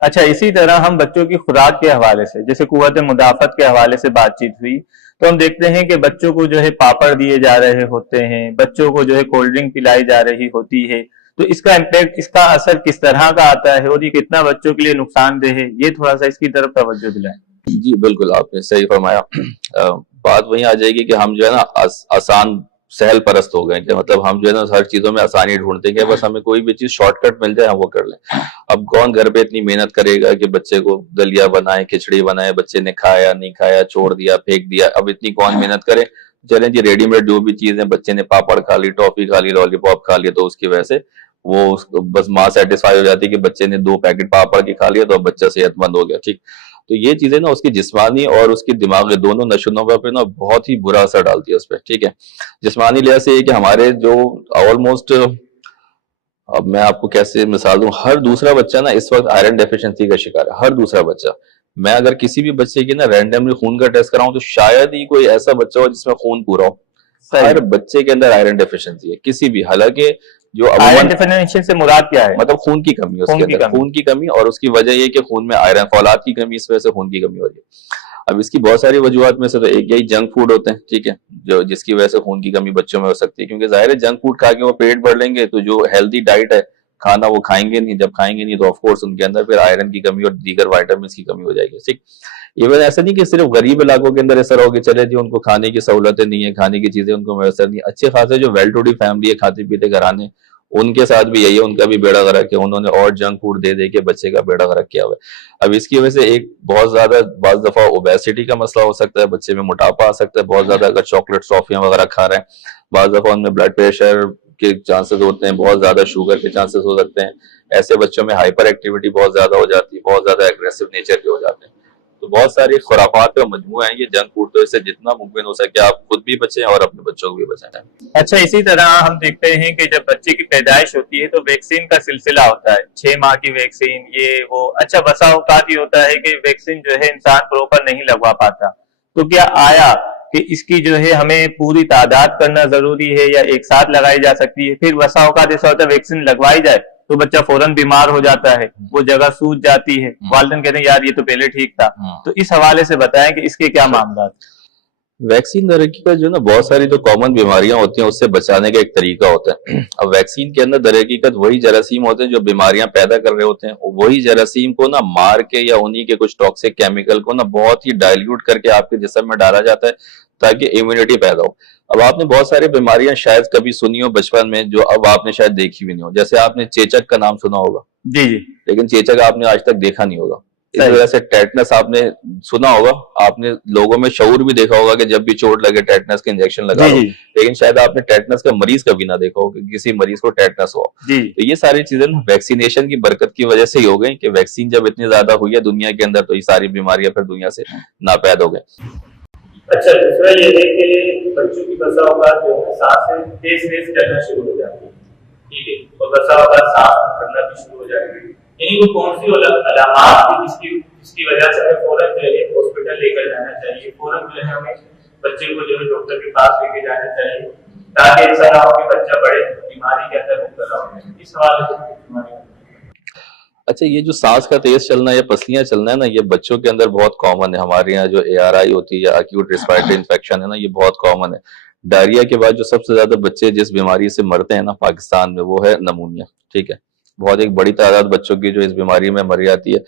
اچھا, اسی طرح ہم بچوں کی خوراک کے حوالے سے, جیسے قوت مدافعت کے حوالے سے بات چیت ہوئی, تو ہم دیکھتے ہیں کہ بچوں کو جو ہے پاپڑ دیے جا رہے ہوتے ہیں, بچوں کو جو ہے کولڈ ڈرنک پلائی جا رہی ہوتی ہے. تو اس کا امپیکٹ, اس کا اثر کس طرح کا آتا ہے اور یہ کتنا بچوں کے لیے نقصان دہ ہے, یہ تھوڑا سا اس کی طرف توجہ دلائیں. جی بالکل, آپ نے صحیح فرمایا. بات وہیں آ جائے گی کہ ہم جو ہے نا آسان سہل پرست ہو گئے, کہ مطلب ہم جو ہے نا ہر چیزوں میں آسانی ڈھونڈتے ہیں کہ بس ہمیں کوئی بھی چیز شارٹ کٹ مل جائے ہم وہ کر لیں. اب کون گھر پہ اتنی محنت کرے گا کہ بچے کو دلیا بنائے, کھچڑی بنائے, بچے نے کھایا نہیں کھایا, چھوڑ دیا, پھینک دیا, اب اتنی کون محنت کرے. چلیں جی ریڈی میڈ جو بھی چیز ہے, بچے نے پاپڑ کھا لی, ٹافی کھا لی, لالی پاپ کھا لیا, تو اس کی وجہ سے وہ بس ماں سیٹسفائی ہو جاتی ہے کہ بچے نے 2 پیکٹ پاپڑ کی کھا لیا تو اب بچہ صحت مند ہو گیا. ٹھیک, تو یہ چیزیں نا اس کی جسمانی اور اس کی دماغی دونوں نشو و نما پہ نا بہت ہی برا اثر ڈالتی ہے اس پہ. ٹھیک ہے, جسمانی لحاظ سے یہ کہ ہمارے جو آلموسٹ, اب میں آپ کو کیسے مثال دوں, ہر دوسرا بچہ نا اس وقت آئرن ڈیفیشنسی کا شکار ہے, ہر دوسرا بچہ. میں اگر کسی بھی بچے کی نا رینڈملی خون کا ٹیسٹ کراؤں تو شاید ہی کوئی ایسا بچہ ہو جس میں خون پورا ہو. ہر بچے کے اندر آئرن ڈیفیشنسی ہے کسی بھی, حالانکہ جو آئرن ڈیفیشنسی سے مراد کیا ہے؟ مطلب خون کی کمی, اس کے اندر خون کی کمی, اور اس کی وجہ یہ کہ خون میں آئرن, فولاد کی کمی, اس وجہ سے خون کی کمی ہو رہی ہے. اب اس کی بہت ساری وجوہات میں سے تو ایک یہی جنک فوڈ ہوتے ہیں. ٹھیک ہے, جو جس کی وجہ سے خون کی کمی بچوں میں ہو سکتی ہے, کیونکہ ظاہر ہے جنک فوڈ کھا کے وہ پیٹ بھر لیں گے تو جو ہیلدی ڈائٹ ہے کھانا وہ کھائیں گے نہیں, جب کھائیں گے نہیں تو آف کورس ان کے اندر پھر آئرن کی کمی اور دیگر وائٹامنس کی کمی ہو جائے گی. ٹھیک, ایون ایسا نہیں کہ صرف غریب علاقوں کے اندر ایسا رہو کہ چلے جی ان کو کھانے کی سہولتیں نہیں ہیں, کھانے کی چیزیں ان کو میسر نہیں, اچھے خاصے جو ویل ٹو ڈی فیملی ہے, کھاتے پیتے گھرانے, ان کے ساتھ بھی یہی ہے, ان کا بھی بیڑا غرق ہے, انہوں نے اور جنک فوڈ دے دے کے بچے کا بیڑا غرق کیا ہوا ہے. اب اس کی وجہ سے ایک بہت زیادہ بعض دفعہ اوبیسٹی کا مسئلہ ہو سکتا ہے, بچے میں موٹاپا آ سکتا ہے بہت زیادہ اگر چاکلیٹ ٹافیاں وغیرہ کھا رہے ہیں. بعض دفعہ ان میں بلڈ پریشر کے چانسز ہوتے ہیں, بہت زیادہ شوگر کے چانسز ہو سکتے ہیں. ایسے بچوں میں ہائپر ایکٹیویٹی بہت زیادہ ہو جاتی ہے, بہت زیادہ ایگریسو نیچر کے ہو جاتے ہیں. تو بہت ساری خرافات کا مجموعہ ہیں یہ جنک فوڈ, تو اس سے جتنا ممکن ہو سکے آپ خود بھی بچیں اور اپنے بچوں کو بھی بچائیں. اچھا, اسی طرح ہم دیکھتے ہیں کہ جب بچے کی پیدائش ہوتی ہے تو ویکسین کا سلسلہ ہوتا ہے, 6 ماہ کی ویکسین, یہ وہ. اچھا, بسا اوقات یہ ہوتا ہے کہ ویکسین جو ہے انسان پروپر نہیں لگوا پاتا, تو کیا آیا کہ اس کی جو ہے ہمیں پوری تعداد کرنا ضروری ہے یا ایک ساتھ لگائی جا سکتی ہے؟ پھر بسا اوقات ایسا ہوتا ہے ویکسین لگوائی جائے تو بچہ فوراً بیمار ہو جاتا ہے, وہ جگہ سوج جاتی ہے, والدین کہتے ہیں یار یہ تو پہلے ٹھیک تھا. تو اس حوالے سے بتائیں کہ اس کے کیا معاملات. ویکسین در حقیقت جو نا بہت ساری جو کامن بیماریاں ہوتی ہیں اس سے بچانے کا ایک طریقہ ہوتا ہے. اب ویکسین کے اندر در حقیقت وہی جراثیم ہوتے ہیں جو بیماریاں پیدا کر رہے ہوتے ہیں, وہی جراثیم کو نا مار کے یا انہی کے کچھ ٹاکسک کیمیکل کو نا بہت ہی ڈائلیوٹ کر کے آپ کے جسم میں ڈالا جاتا ہے تاکہ امیونٹی پیدا ہو. اب آپ نے بہت ساری بیماریاں شاید کبھی سنی ہو بچپن میں جو اب آپ نے شاید دیکھی بھی نہیں ہو, جیسے آپ نے چیچک کا نام سنا ہوگا. جی جی, لیکن چیچک آپ نے آج تک دیکھا نہیں ہوگا. اس وجہ سے ٹیٹنس آپ نے سنا ہوگا, آپ نے لوگوں میں شعور بھی دیکھا ہوگا کہ جب بھی چوٹ لگے ٹیٹنس کے انجیکشن لگا لو, لیکن شاید آپ نے ٹیٹنس کا مریض کبھی نہ دیکھا ہو کہ کسی مریض کو ٹیٹنس ہو. تو یہ ساری چیزیں ویکسینیشن کی برکت کی وجہ سے ہی ہو گئی کہ ویکسین جب اتنی زیادہ ہوئی ہے دنیا کے اندر تو یہ ساری بیماریاں پھر دنیا سے ناپید ہو گئے. اچھا, دوسرا یہ ہے کہ بچوں کی بسا اوقات جو ہے سانسیں تیز تیز چلنا شروع ہو جاتی ہے. ٹھیک ہے, اور بسا اوقات سانس پھڑنا بھی شروع ہو جاتی ہے. یعنی وہ کون سی علامات ہیں جس کی وجہ سے ہمیں فوراً جو ہے ہاسپٹل لے کر جانا چاہیے, فوراً جو ہے ہمیں بچے کو جو ہے ڈاکٹر کے پاس لے کے جانا چاہیے تاکہ ایسا نہ ہو کہ بچہ بڑے بیماری کے اندر مبتلا ہو جائے. اس حوالے سے بیماری. اچھا, یہ جو سانس کا تیز چلنا یا پسلیاں چلنا ہے نا یہ بچوں کے اندر بہت کامن ہے. ہمارے یہاں جو ARI ہوتی ہے یا ایکیوٹ ریسپیریٹری انفیکشن ہے نا یہ بہت کامن ہے. ڈائریا کے بعد جو سب سے زیادہ بچے جس بیماری سے مرتے ہیں نا پاکستان میں وہ ہے نمونیا. ٹھیک ہے, بہت ایک بڑی تعداد بچوں کی جو اس بیماری میں مر جاتی ہے.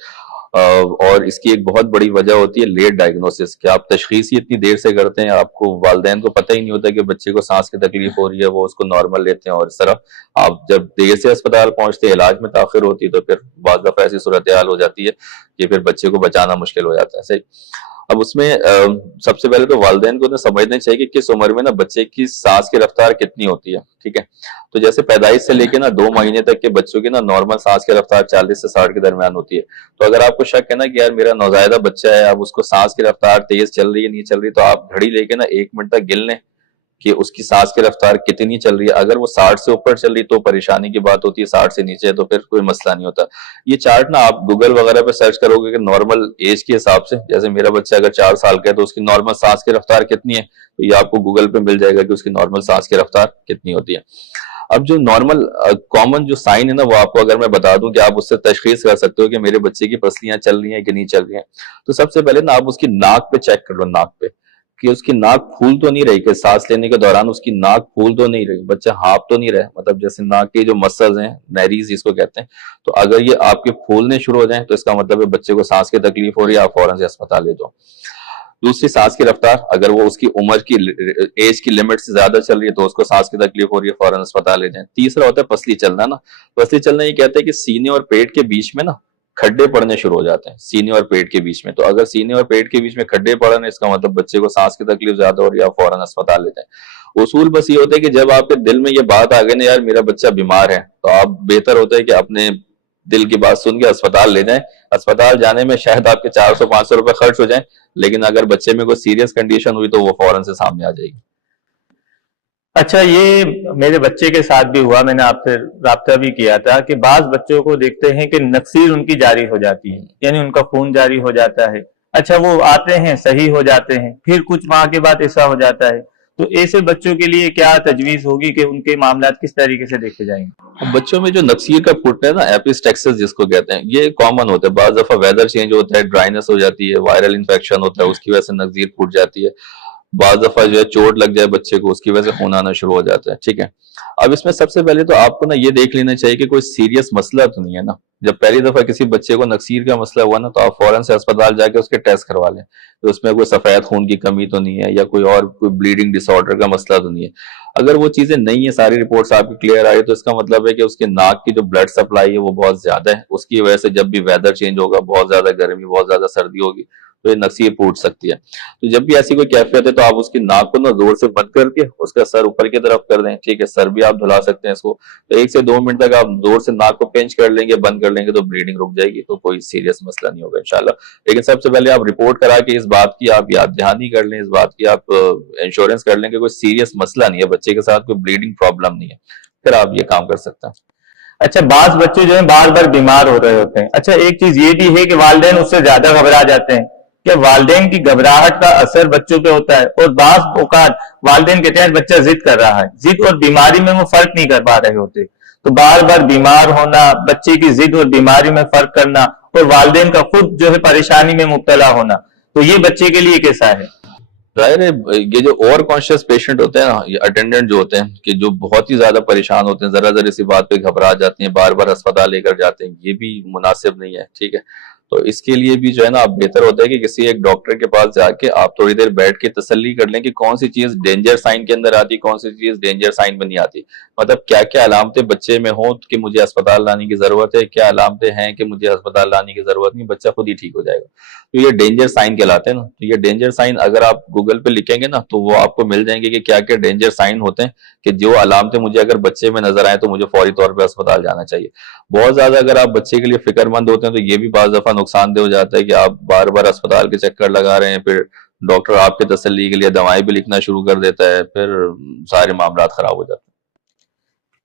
اور اس کی ایک بہت بڑی وجہ ہوتی ہے لیٹ ڈائگنوسس، کہ آپ تشخیص ہی اتنی دیر سے کرتے ہیں، آپ کو والدین کو پتہ ہی نہیں ہوتا کہ بچے کو سانس کی تکلیف ہو رہی ہے، وہ اس کو نارمل لیتے ہیں، اور اس طرح آپ جب دیر سے اسپتال پہنچتے ہیں، علاج میں تاخیر ہوتی ہے، تو پھر بعض دفعہ ایسی صورتحال ہو جاتی ہے کہ پھر بچے کو بچانا مشکل ہو جاتا ہے. صحیح. اب اس میں سب سے پہلے تو والدین کو سمجھنا چاہیے کہ کس عمر میں نا بچے کی سانس کی رفتار کتنی ہوتی ہے. ٹھیک ہے. تو جیسے پیدائش سے لے کے نا 2 مہینے تک کے بچوں کی نا نارمل سانس کی رفتار 40 سے 60 کے درمیان ہوتی ہے. تو اگر آپ کو شک ہے نا کہ یار میرا نوزائیدہ بچہ ہے، اب اس کو سانس کی رفتار تیز چل رہی ہے نہیں چل رہی، تو آپ گھڑی لے کے نا 1 منٹ تک گن لیں کہ اس کی سانس کی رفتار کتنی چل رہی ہے. اگر وہ 60 سے اوپر چل رہی تو پریشانی کی بات ہوتی ہے، 60 سے نیچے تو پھر کوئی مسئلہ نہیں ہوتا. یہ چارٹ نا آپ گوگل وغیرہ پہ سرچ کرو گے کہ نارمل ایج کے حساب سے، جیسے میرا بچہ اگر 4 سال کا ہے تو اس کی نارمل سانس کی رفتار کتنی ہے، تو یہ آپ کو گوگل پہ مل جائے گا کہ اس کی نارمل سانس کی رفتار کتنی ہوتی ہے. اب جو نارمل کامن جو سائن ہے نا، وہ آپ کو اگر میں بتا دوں کہ آپ اس سے تشخیص کر سکتے ہو کہ میرے بچے کی پسلیاں چل رہی ہیں کہ نہیں چل رہی ہیں. تو سب سے پہلے نا آپ اس کی ناک پہ چیک کر لو، ناک پہ کہ اس کی ناک پھول تو نہیں رہی، کہ سانس لینے کے دوران اس کی ناک پھول تو نہیں رہی، بچہ ہانپ تو نہیں رہے، مطلب جیسے ناک کے جو مسلز ہیں نیریز جس کو کہتے ہیں، تو اگر یہ آپ کے پھولنے شروع ہو جائیں تو اس کا مطلب ہے بچے کو سانس کی تکلیف ہو رہی ہے، آپ فوراً سے اسپتال لے جاؤ. دوسری سانس کی رفتار، اگر وہ اس کی عمر کی ایج کی لمٹ سے زیادہ چل رہی ہے تو اس کو سانس کی تکلیف ہو رہی ہے، فوراً اسپتال لے جائیں. تیسرا ہوتا ہے پسلی چلنا نا. پسلی چلنا یہ کہتے ہیں کہ سینے اور پیٹ کے بیچ میں نا کھڈے پڑنے شروع ہو جاتے ہیں، سینے اور پیٹ کے بیچ میں. تو اگر سینے اور پیٹ کے بیچ میں کھڈے پڑ رہے ہیں، اس کا مطلب بچے کو سانس کی تکلیف زیادہ ہو رہی ہے، آپ فوراً اسپتال لے جائیں. اصول بس یہ ہوتا ہے کہ جب آپ کے دل میں یہ بات آ گئی نا یار میرا بچہ بیمار ہے، تو آپ بہتر ہوتا ہے کہ اپنے دل کی بات سن کے اسپتال لے جائیں. اسپتال جانے میں شاید آپ کے 400-500 روپے خرچ ہو جائیں، لیکن اگر بچے میں کوئی سیریس کنڈیشن ہوئی تو وہ فوراً سے سامنے آ جائے گی. اچھا، یہ میرے بچے کے ساتھ بھی ہوا، میں نے آپ سے رابطہ بھی کیا تھا کہ بعض بچوں کو دیکھتے ہیں کہ نکسیر ان کی جاری ہو جاتی ہے، یعنی ان کا خون جاری ہو جاتا ہے. اچھا، وہ آتے ہیں صحیح ہو جاتے ہیں، پھر کچھ ماہ کے بعد ایسا ہو جاتا ہے. تو ایسے بچوں کے لیے کیا تجویز ہوگی کہ ان کے معاملات کس طریقے سے دیکھے جائیں گے؟ بچوں میں جو نکسیر کا پھوٹنا ہے نا، ایپسٹیکسس جس کو کہتے ہیں، یہ کامن ہوتا ہے. بعض دفعہ ویدر چینج ہوتا ہے، ڈرائنس ہو جاتی ہے، وائرل انفیکشن ہوتا ہے، اس کی وجہ سے نکسیر پھوٹ جاتی ہے. بعض دفعہ جو ہے چوٹ لگ جائے بچے کو، اس کی وجہ سے خون آنا شروع ہو جاتا ہے. ٹھیک ہے. اب اس میں سب سے پہلے تو آپ کو نا یہ دیکھ لینا چاہیے کہ کوئی سیریس مسئلہ تو نہیں ہے نا. جب پہلی دفعہ کسی بچے کو نکسیر کا مسئلہ ہوا نا، تو آپ فوراً سے اسپتال جا کے اس کے ٹیسٹ کروا لیں تو اس میں کوئی سفید خون کی کمی تو نہیں ہے، یا کوئی اور کوئی بلیڈنگ ڈس آرڈر کا مسئلہ تو نہیں ہے. اگر وہ چیزیں نہیں ہیں، ساری رپورٹس آپ کی کلیئر آ رہی ہے، تو اس کا مطلب ہے کہ اس کے ناک کی جو بلڈ سپلائی ہے وہ بہت زیادہ ہے. اس کی وجہ سے جب بھی ویدر چینج ہوگا، بہت زیادہ گرمی، بہت زیادہ سردی ہوگی، تو یہ نکسیر پھوٹ سکتی ہے. تو جب بھی ایسی کوئی کیفیت ہے تو آپ اس کی ناک کو نا زور سے بند کر کے اس کا سر اوپر کی طرف کر دیں. ٹھیک ہے. سر بھی آپ دھلا سکتے ہیں اس کو. تو 1 سے 2 منٹ تک آپ زور سے ناک کو پینچ کر لیں گے، بند کر لیں گے، تو بلیڈنگ رک جائے گی، تو کوئی سیریس مسئلہ نہیں ہوگا انشاءاللہ. لیکن سب سے پہلے آپ رپورٹ کرا کے اس بات کی آپ یاد دہانی کر لیں، اس بات کی آپ انشورنس کر لیں کہ کوئی سیریس مسئلہ نہیں ہے، بچے کے ساتھ کوئی بلیڈنگ پرابلم نہیں ہے، پھر آپ یہ کام کر سکتے ہیں. اچھا، بعض بچے جو ہیں بار بار بیمار ہو رہے ہوتے ہیں. اچھا، ایک چیز یہ بھی ہے کہ والدین اس سے زیادہ گھبرا جاتے ہیں. کہ والدین کی گھبراہٹ کا اثر بچوں پہ ہوتا ہے، اور بعض اوقات والدین کہتے ہیں بچہ ضد کر رہا ہے. ضد اور بیماری میں وہ فرق نہیں کر پا رہے ہوتے. تو بار بار بیمار ہونا، بچے کی ضد اور بیماری میں فرق کرنا، اور والدین کا خود جو ہے پریشانی میں مبتلا ہونا، تو یہ بچے کے لیے کیسا ہے؟ ظاہر ہے یہ جو اوور کانشیس پیشنٹ ہوتے ہیں نا، یہ اٹینڈنٹ جو ہوتے ہیں کہ جو بہت ہی زیادہ پریشان ہوتے ہیں، ذرا ذرا سی بات پہ گھبرا جاتے ہیں، بار بار اسپتال لے کر جاتے ہیں، یہ بھی مناسب نہیں ہے. ٹھیک ہے. تو اس کے لیے بھی جو ہے نا آپ بہتر ہوتا ہے کہ کسی ایک ڈاکٹر کے پاس جا کے آپ تھوڑی دیر بیٹھ کے تسلی کر لیں کہ کون سی چیز ڈینجر سائن کے اندر آتی، کون سی چیز ڈینجر سائن میں نہیں آتی. مطلب کیا کیا علامتیں بچے میں ہوں کہ مجھے اسپتال لانے کی ضرورت ہے، کیا علامتیں ہیں کہ مجھے اسپتال لانے کی ضرورت نہیں، بچہ خود ہی ٹھیک ہو جائے گا. تو یہ ڈینجر سائن کہلاتے ہیں نا. تو یہ ڈینجر سائن اگر آپ گوگل پہ لکھیں گے نا تو وہ آپ کو مل جائیں گے کہ کیا کیا ڈینجر سائن ہوتے ہیں، کہ جو علامتیں مجھے اگر بچے میں نظر آئیں تو مجھے فوری طور پہ اسپتال جانا چاہیے. بہت زیادہ اگر آپ بچے کے لیے فکر مند ہوتے ہیں تو یہ بھی بعض دفعہ نقصان دہ ہو جاتا ہے کہ آپ بار بار اسپتال کے چکر لگا رہے ہیں، پھر ڈاکٹر آپ کے تسلی کے لیے دوائیں بھی لکھنا شروع کر دیتا ہے، پھر سارے معاملات خراب ہو جاتے ہیں.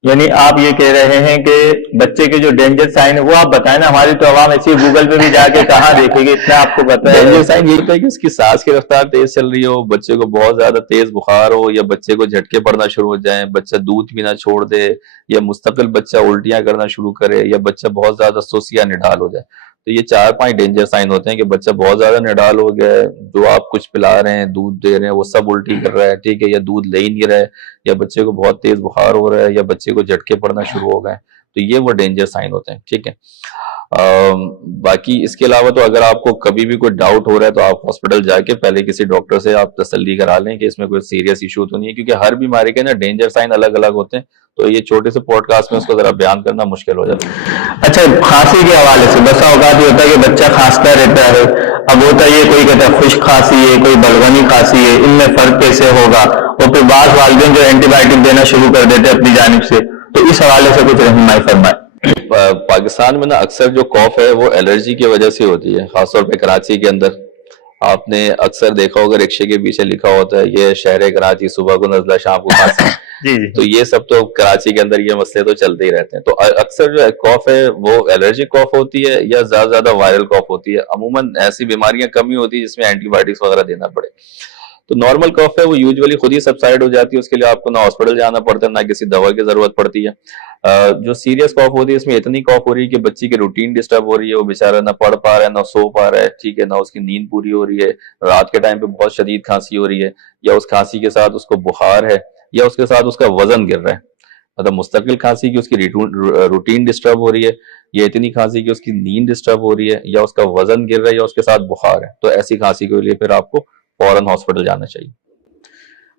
یعنی آپ یہ کہہ رہے ہیں کہ بچے کے جو ڈینجر سائن ہے وہ آپ بتائیں نا، ہماری تو عوام ایسی گوگل پہ بھی جا کے کہاں دیکھے گی، اتنا آپ کو پتا ہے. ڈینجر سائن یہی ہوتا ہے کہ اس کی سانس کی رفتار تیز چل رہی ہو، بچے کو بہت زیادہ تیز بخار ہو، یا بچے کو جھٹکے پڑنا شروع ہو جائیں، بچہ دودھ پینا چھوڑ دے، یا مستقل بچہ الٹیاں کرنا شروع کرے، یا بچہ بہت زیادہ سوسی یا نڈال ہو جائے. تو یہ 4-5 ڈینجر سائن ہوتے ہیں کہ بچہ بہت زیادہ نڈال ہو گیا ہے، جو آپ کچھ پلا رہے ہیں، دودھ دے رہے ہیں، وہ سب الٹی کر رہا ہے. ٹھیک ہے. یا دودھ لے ہی نہیں رہا ہے، یا بچے کو بہت تیز بخار ہو رہا ہے، یا بچے کو جھٹکے پڑنا شروع ہو گئے. تو یہ وہ ڈینجر سائن ہوتے ہیں. ٹھیک ہے. باقی اس کے علاوہ تو اگر آپ کو کبھی بھی کوئی ڈاؤٹ ہو رہا ہے تو آپ ہاسپٹل جا کے پہلے کسی ڈاکٹر سے آپ تسلی کرا لیں کہ اس میں کوئی سیریس ایشو تو نہیں ہے، کیونکہ ہر بیماری کے نا ڈینجر سائن الگ الگ ہوتے ہیں، تو یہ چھوٹے سے پوڈ کاسٹ میں اس کو ذرا بیان کرنا مشکل ہو جاتا ہے۔ اچھا، کھانسی کے حوالے سے بسا اوقات یہ ہوتا ہے کہ بچہ کھانستا رہتا ہے، اب ہوتا یہ کوئی کہتا ہے خشک کھانسی ہے، کوئی بلغمی کھانسی ہے، ان میں فرق کیسے ہوگا؟ اور پھر بعض والدین جو اینٹی بایوٹک دینا شروع کر دیتے ہیں اپنی جانب سے، تو اس حوالے سے کچھ رہنمائی فرمائیں۔ پاکستان میں نا اکثر جو کاف ہے وہ الرجی کی وجہ سے ہوتی ہے، خاص طور پہ کراچی کے اندر آپ نے اکثر دیکھا ہوگا رکشے کے پیچھے لکھا ہوتا ہے یہ شہر کراچی، صبح کو نزلہ شام کو کھانسی۔ جی جی، تو یہ سب تو کراچی کے اندر یہ مسئلے تو چلتے ہی رہتے ہیں۔ تو اکثر جو کاف ہے وہ الرجک کاف ہوتی ہے یا زیادہ وائرل کاف ہوتی ہے، عموماً ایسی بیماریاں کمی ہوتی ہے جس میں اینٹی بایوٹکس وغیرہ دینا پڑے۔ تو نارمل کاف ہے وہ یوزولی خود ہی سبسائڈ ہو جاتی ہے، اس کے لیے آپ کو نہ ہاسپٹل جانا پڑتا ہے نہ کسی دوا کی ضرورت پڑتی ہے۔ جو سیریس کاف ہوتی ہے اس میں اتنی کاف ہو رہی ہے کہ بچی کی روٹین ڈسٹرب ہو رہی ہے، وہ بیچارہ نہ پڑھ پا رہا ہے نہ سو پا رہا ہے، ٹھیک ہے، نہ اس کی نیند پوری ہو رہی ہے، رات کے ٹائم پہ بہت شدید کھانسی ہو رہی ہے، یا اس کھانسی کے ساتھ اس کو بخار ہے، یا اس کے ساتھ اس کا وزن گر رہا ہے، مطلب مستقل کھانسی کی اس کی روٹین ڈسٹرب ہو رہی ہے، یا اتنی کھانسی کی اس کی نیند ڈسٹرب ہو رہی ہے، یا اس کا وزن گر رہا ہے، یا اس کے ساتھ بخار ہے، تو ایسی کھانسی کے لیے پھر آپ کو فوراً ہاسپٹل جانا چاہیے۔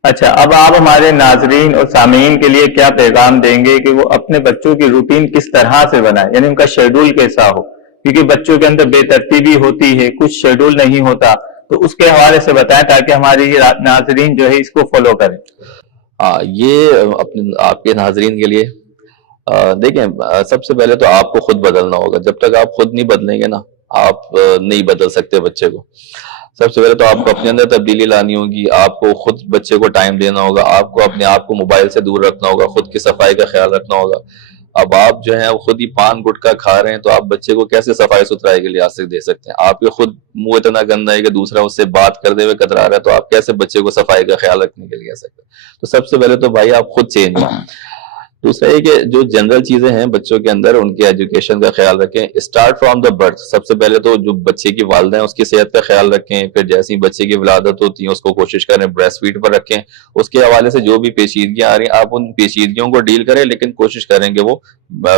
اچھا، اب آپ ہمارے ناظرین اور سامعین کے لیے کیا پیغام دیں گے کہ وہ اپنے بچوں کی روٹین کس طرح سے بنائیں، یعنی ان کا شیڈول کیسا ہو؟ کیونکہ بچوں کے اندر بے ترتیبی ہوتی ہے، کچھ شیڈول نہیں ہوتا، تو اس کے حوالے سے بتائیں تاکہ ہماری ناظرین جو ہے اس کو فالو کریں۔ یہ اپنے آپ کے ناظرین کے لیے دیکھیں، سب سے پہلے تو آپ کو خود بدلنا ہوگا۔ جب تک آپ خود نہیں بدلیں گے نا آپ نہیں بدل سکتے بچے کو۔ سب سے پہلے تو آپ کو اپنے اندر تبدیلی لانی ہوگی، آپ کو خود بچے کو ٹائم دینا ہوگا، آپ کو اپنے آپ کو موبائل سے دور رکھنا ہوگا، خود کی صفائی کا خیال رکھنا ہوگا۔ اب آپ جو ہیں خود ہی پان گٹکا کھا رہے ہیں تو آپ بچے کو کیسے صفائی ستھرائی کے لحاظ دے سکتے ہیں؟ آپ کے خود منہ اتنا گندا ہے کہ دوسرا اس سے بات کرتے ہوئے کترا رہا ہے، تو آپ کیسے بچے کو صفائی کا خیال رکھنے کے لیے کہہ سکتے ہیں؟ تو سب سے پہلے تو بھائی آپ خود چینج ہیں۔ دوسرا یہ کہ جو جنرل چیزیں ہیں بچوں کے اندر ان کی ایجوکیشن کا خیال رکھیں، اسٹارٹ فرام دا برتھ۔ سب سے پہلے تو جو بچے کی والدہ ہیں اس کی صحت کا خیال رکھیں، پھر جیسی بچے کی ولادت ہوتی ہے اس کو کوشش کریں بریسٹ فیڈ پر رکھیں، اس کے حوالے سے جو بھی پیچیدگیاں آ رہی ہیں آپ ان پیچیدگیوں کو ڈیل کریں، لیکن کوشش کریں کہ وہ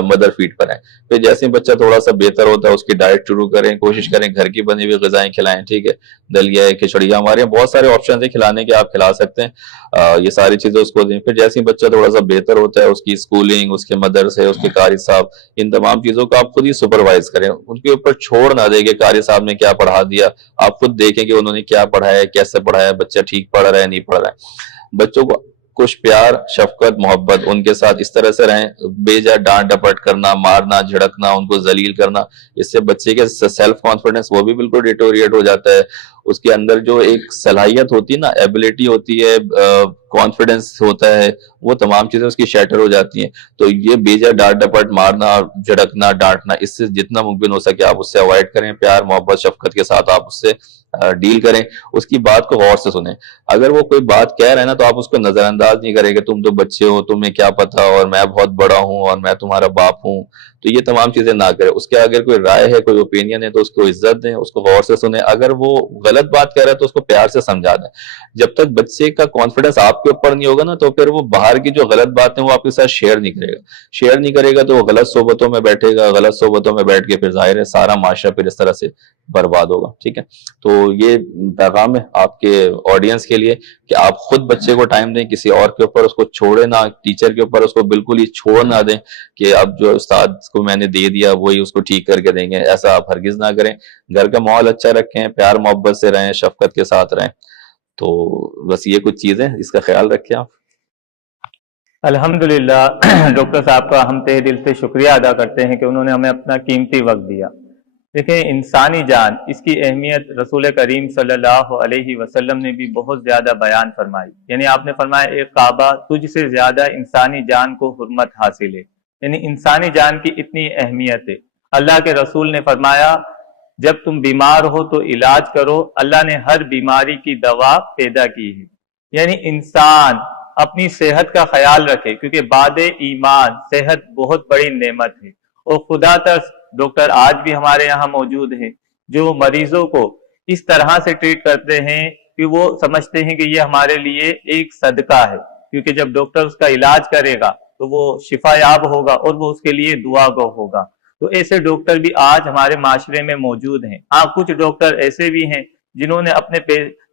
مدر فیڈ پر ہیں۔ پھر جیسے بچہ تھوڑا سا بہتر ہوتا ہے اس کی ڈائٹ شروع کریں، کوشش کریں گھر کی بنی ہوئی غذائیں کھلائیں، ٹھیک ہے، دلیا ہے، کھچڑیاں، ہمارے یہاں بہت سارے آپشن ہیں کھلانے کے، آپ کھلا سکتے ہیں، یہ ساری چیزیں اس کو دیں۔ پھر جیسے بچہ تھوڑا سا بہتر ہوتا ہے اس کی اسکولنگ، اس کے مدرسے، اس کے قاری صاحب، ان تمام چیزوں کو آپ خود ہی سپروائز کریں، ان کے اوپر چھوڑ نہ دیں کہ قاری صاحب نے کیا پڑھا دیا، آپ خود دیکھیں کہ انہوں نے کیا پڑھایا ہے، کیسے پڑھایا ہے، بچہ ٹھیک پڑھ رہا ہے نہیں پڑھ رہا ہے۔ بچوں کو کچھ پیار، شفقت، محبت ان کے ساتھ اس طرح سے رہیں، بے جا ڈانٹ ڈپٹ کرنا، مارنا، جھڑکنا، ان کو ذلیل کرنا، اس سے بچے کے سیلف کانفیڈنس وہ بھی بالکل ڈیٹوریٹ ہو جاتا ہے، اس کے اندر جو ایک صلاحیت ہوتی ہے نا، ایبلٹی ہوتی ہے، کانفیڈنس ہوتا ہے، وہ تمام چیزیں اس کی شیٹر ہو جاتی ہیں۔ تو یہ بے جا ڈانٹ ڈپٹ، مارنا، جھڑکنا، ڈانٹنا، اس سے جتنا ممکن ہو سکے آپ اس سے اوائڈ کریں، پیار، محبت، شفقت کے ساتھ آپ اس سے ڈیل کریں، اس کی بات کو غور سے سنیں۔ اگر وہ کوئی بات کہہ رہے ہیں نا تو آپ اس کو نظر انداز نہیں کریں کہ تم تو بچے ہو، تمہیں کیا پتا، اور میں بہت بڑا ہوں اور میں تمہارا باپ ہوں، تو یہ تمام چیزیں نہ کریں۔ اس کے اگر کوئی رائے ہے، کوئی اوپینین ہے تو اس کو عزت دیں، اس کو غور سے سنیں۔ اگر وہ غلط بات کہہ رہا ہے تو اس کو پیار سے سمجھا دیں۔ جب تک بچے کا کانفیڈنس آپ کے اوپر نہیں ہوگا نا تو پھر وہ باہر کی جو غلط باتیں وہ آپ کے ساتھ شیئر نہیں کرے گا۔ شیئر نہیں کرے گا تو وہ غلط صحبتوں میں بیٹھے گا، غلط صحبتوں میں بیٹھ کے پھر ظاہر ہے سارا معاشرہ پھر اس طرح سے برباد ہوگا، ٹھیک ہے۔ تو یہ پیغام ہے آپ کے آڈینس کے لیے کہ آپ خود بچے کو ٹائم دیں، کسی اور کے اوپر اس کو چھوڑے نہ، ٹیچر کے اوپر اس کو بالکل ہی چھوڑ نہ دیں کہ اب جو استاد کو میں نے دے دیا وہی اس کو ٹھیک کر کے دیں گے، ایسا آپ ہرگز نہ کریں۔ گھر کا ماحول اچھا رکھیں، پیار محبت سے رہیں، شفقت کے ساتھ رہیں۔ تو بس یہ کچھ چیزیں، اس کا خیال رکھیں آپ۔ الحمدللہ ڈاکٹر صاحب کا ہم تہ دل سے شکریہ ادا کرتے ہیں کہ انہوں نے ہمیں اپنا قیمتی وقت دیا۔ دیکھیں، انسانی جان، اس کی اہمیت رسول کریم صلی اللہ علیہ وسلم نے بھی بہت زیادہ بیان فرمائی۔ یعنی آپ نے فرمایا اے کعبہ، تجھ سے زیادہ انسانی جان کو حرمت حاصل ہے، یعنی انسانی جان کی اتنی اہمیت ہے۔ اللہ کے رسول نے فرمایا جب تم بیمار ہو تو علاج کرو، اللہ نے ہر بیماری کی دوا پیدا کی ہے۔ یعنی انسان اپنی صحت کا خیال رکھے، کیونکہ بعد ایمان صحت بہت بڑی نعمت ہے۔ اور خدا ترس ڈاکٹر آج بھی ہمارے یہاں موجود ہیں جو مریضوں کو اس طرح سے ٹریٹ کرتے ہیں کہ وہ سمجھتے ہیں کہ یہ ہمارے لیے ایک صدقہ ہے، کیونکہ جب ڈاکٹر اس کا علاج کرے گا تو وہ شفا یاب ہوگا اور وہ اس کے لیے دعا گو ہوگا۔ تو ایسے ڈاکٹر بھی آج ہمارے معاشرے میں موجود ہیں. ہاں کچھ ڈاکٹر ایسے بھی ہیں جنہوں نے اپنے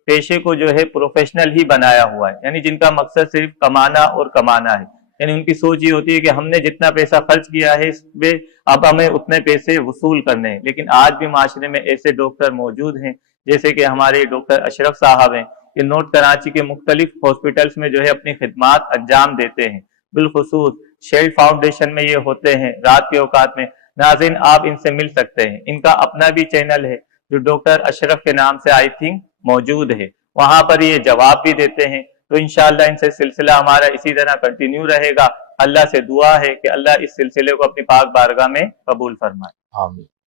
پیشے کو جو ہے پروفیشنل ہی بنایا ہوا ہے، یعنی جن کا مقصد صرف کمانا اور کمانا ہے. یعنی ان کی سوچ یہ ہوتی ہے کہ ہم نے جتنا پیسہ خرچ کیا ہے اس پہ اب ہمیں اتنے پیسے وصول کرنے ہیں. لیکن آج بھی معاشرے میں ایسے ڈاکٹر موجود ہیں جیسے کہ ہمارے ڈاکٹر اشرف صاحب ہیں، یہ نارتھ کراچی کے مختلف ہاسپٹلس میں جو ہے اپنی خدمات انجام دیتے ہیں. بالخصوص شیلڈ فاؤنڈیشن میں یہ ہوتے ہیں رات کے اوقات میں. ناظرین آپ ان سے مل سکتے ہیں، ان کا اپنا بھی چینل ہے جو ڈاکٹر اشرف کے نام سے آئی تھنک موجود ہے، وہاں پر یہ جواب بھی دیتے ہیں. تو انشاءاللہ ان سے سلسلہ ہمارا اسی طرح کنٹینیو رہے گا. اللہ سے دعا ہے کہ اللہ اس سلسلے کو اپنی پاک بارگاہ میں قبول فرمائے. آمین.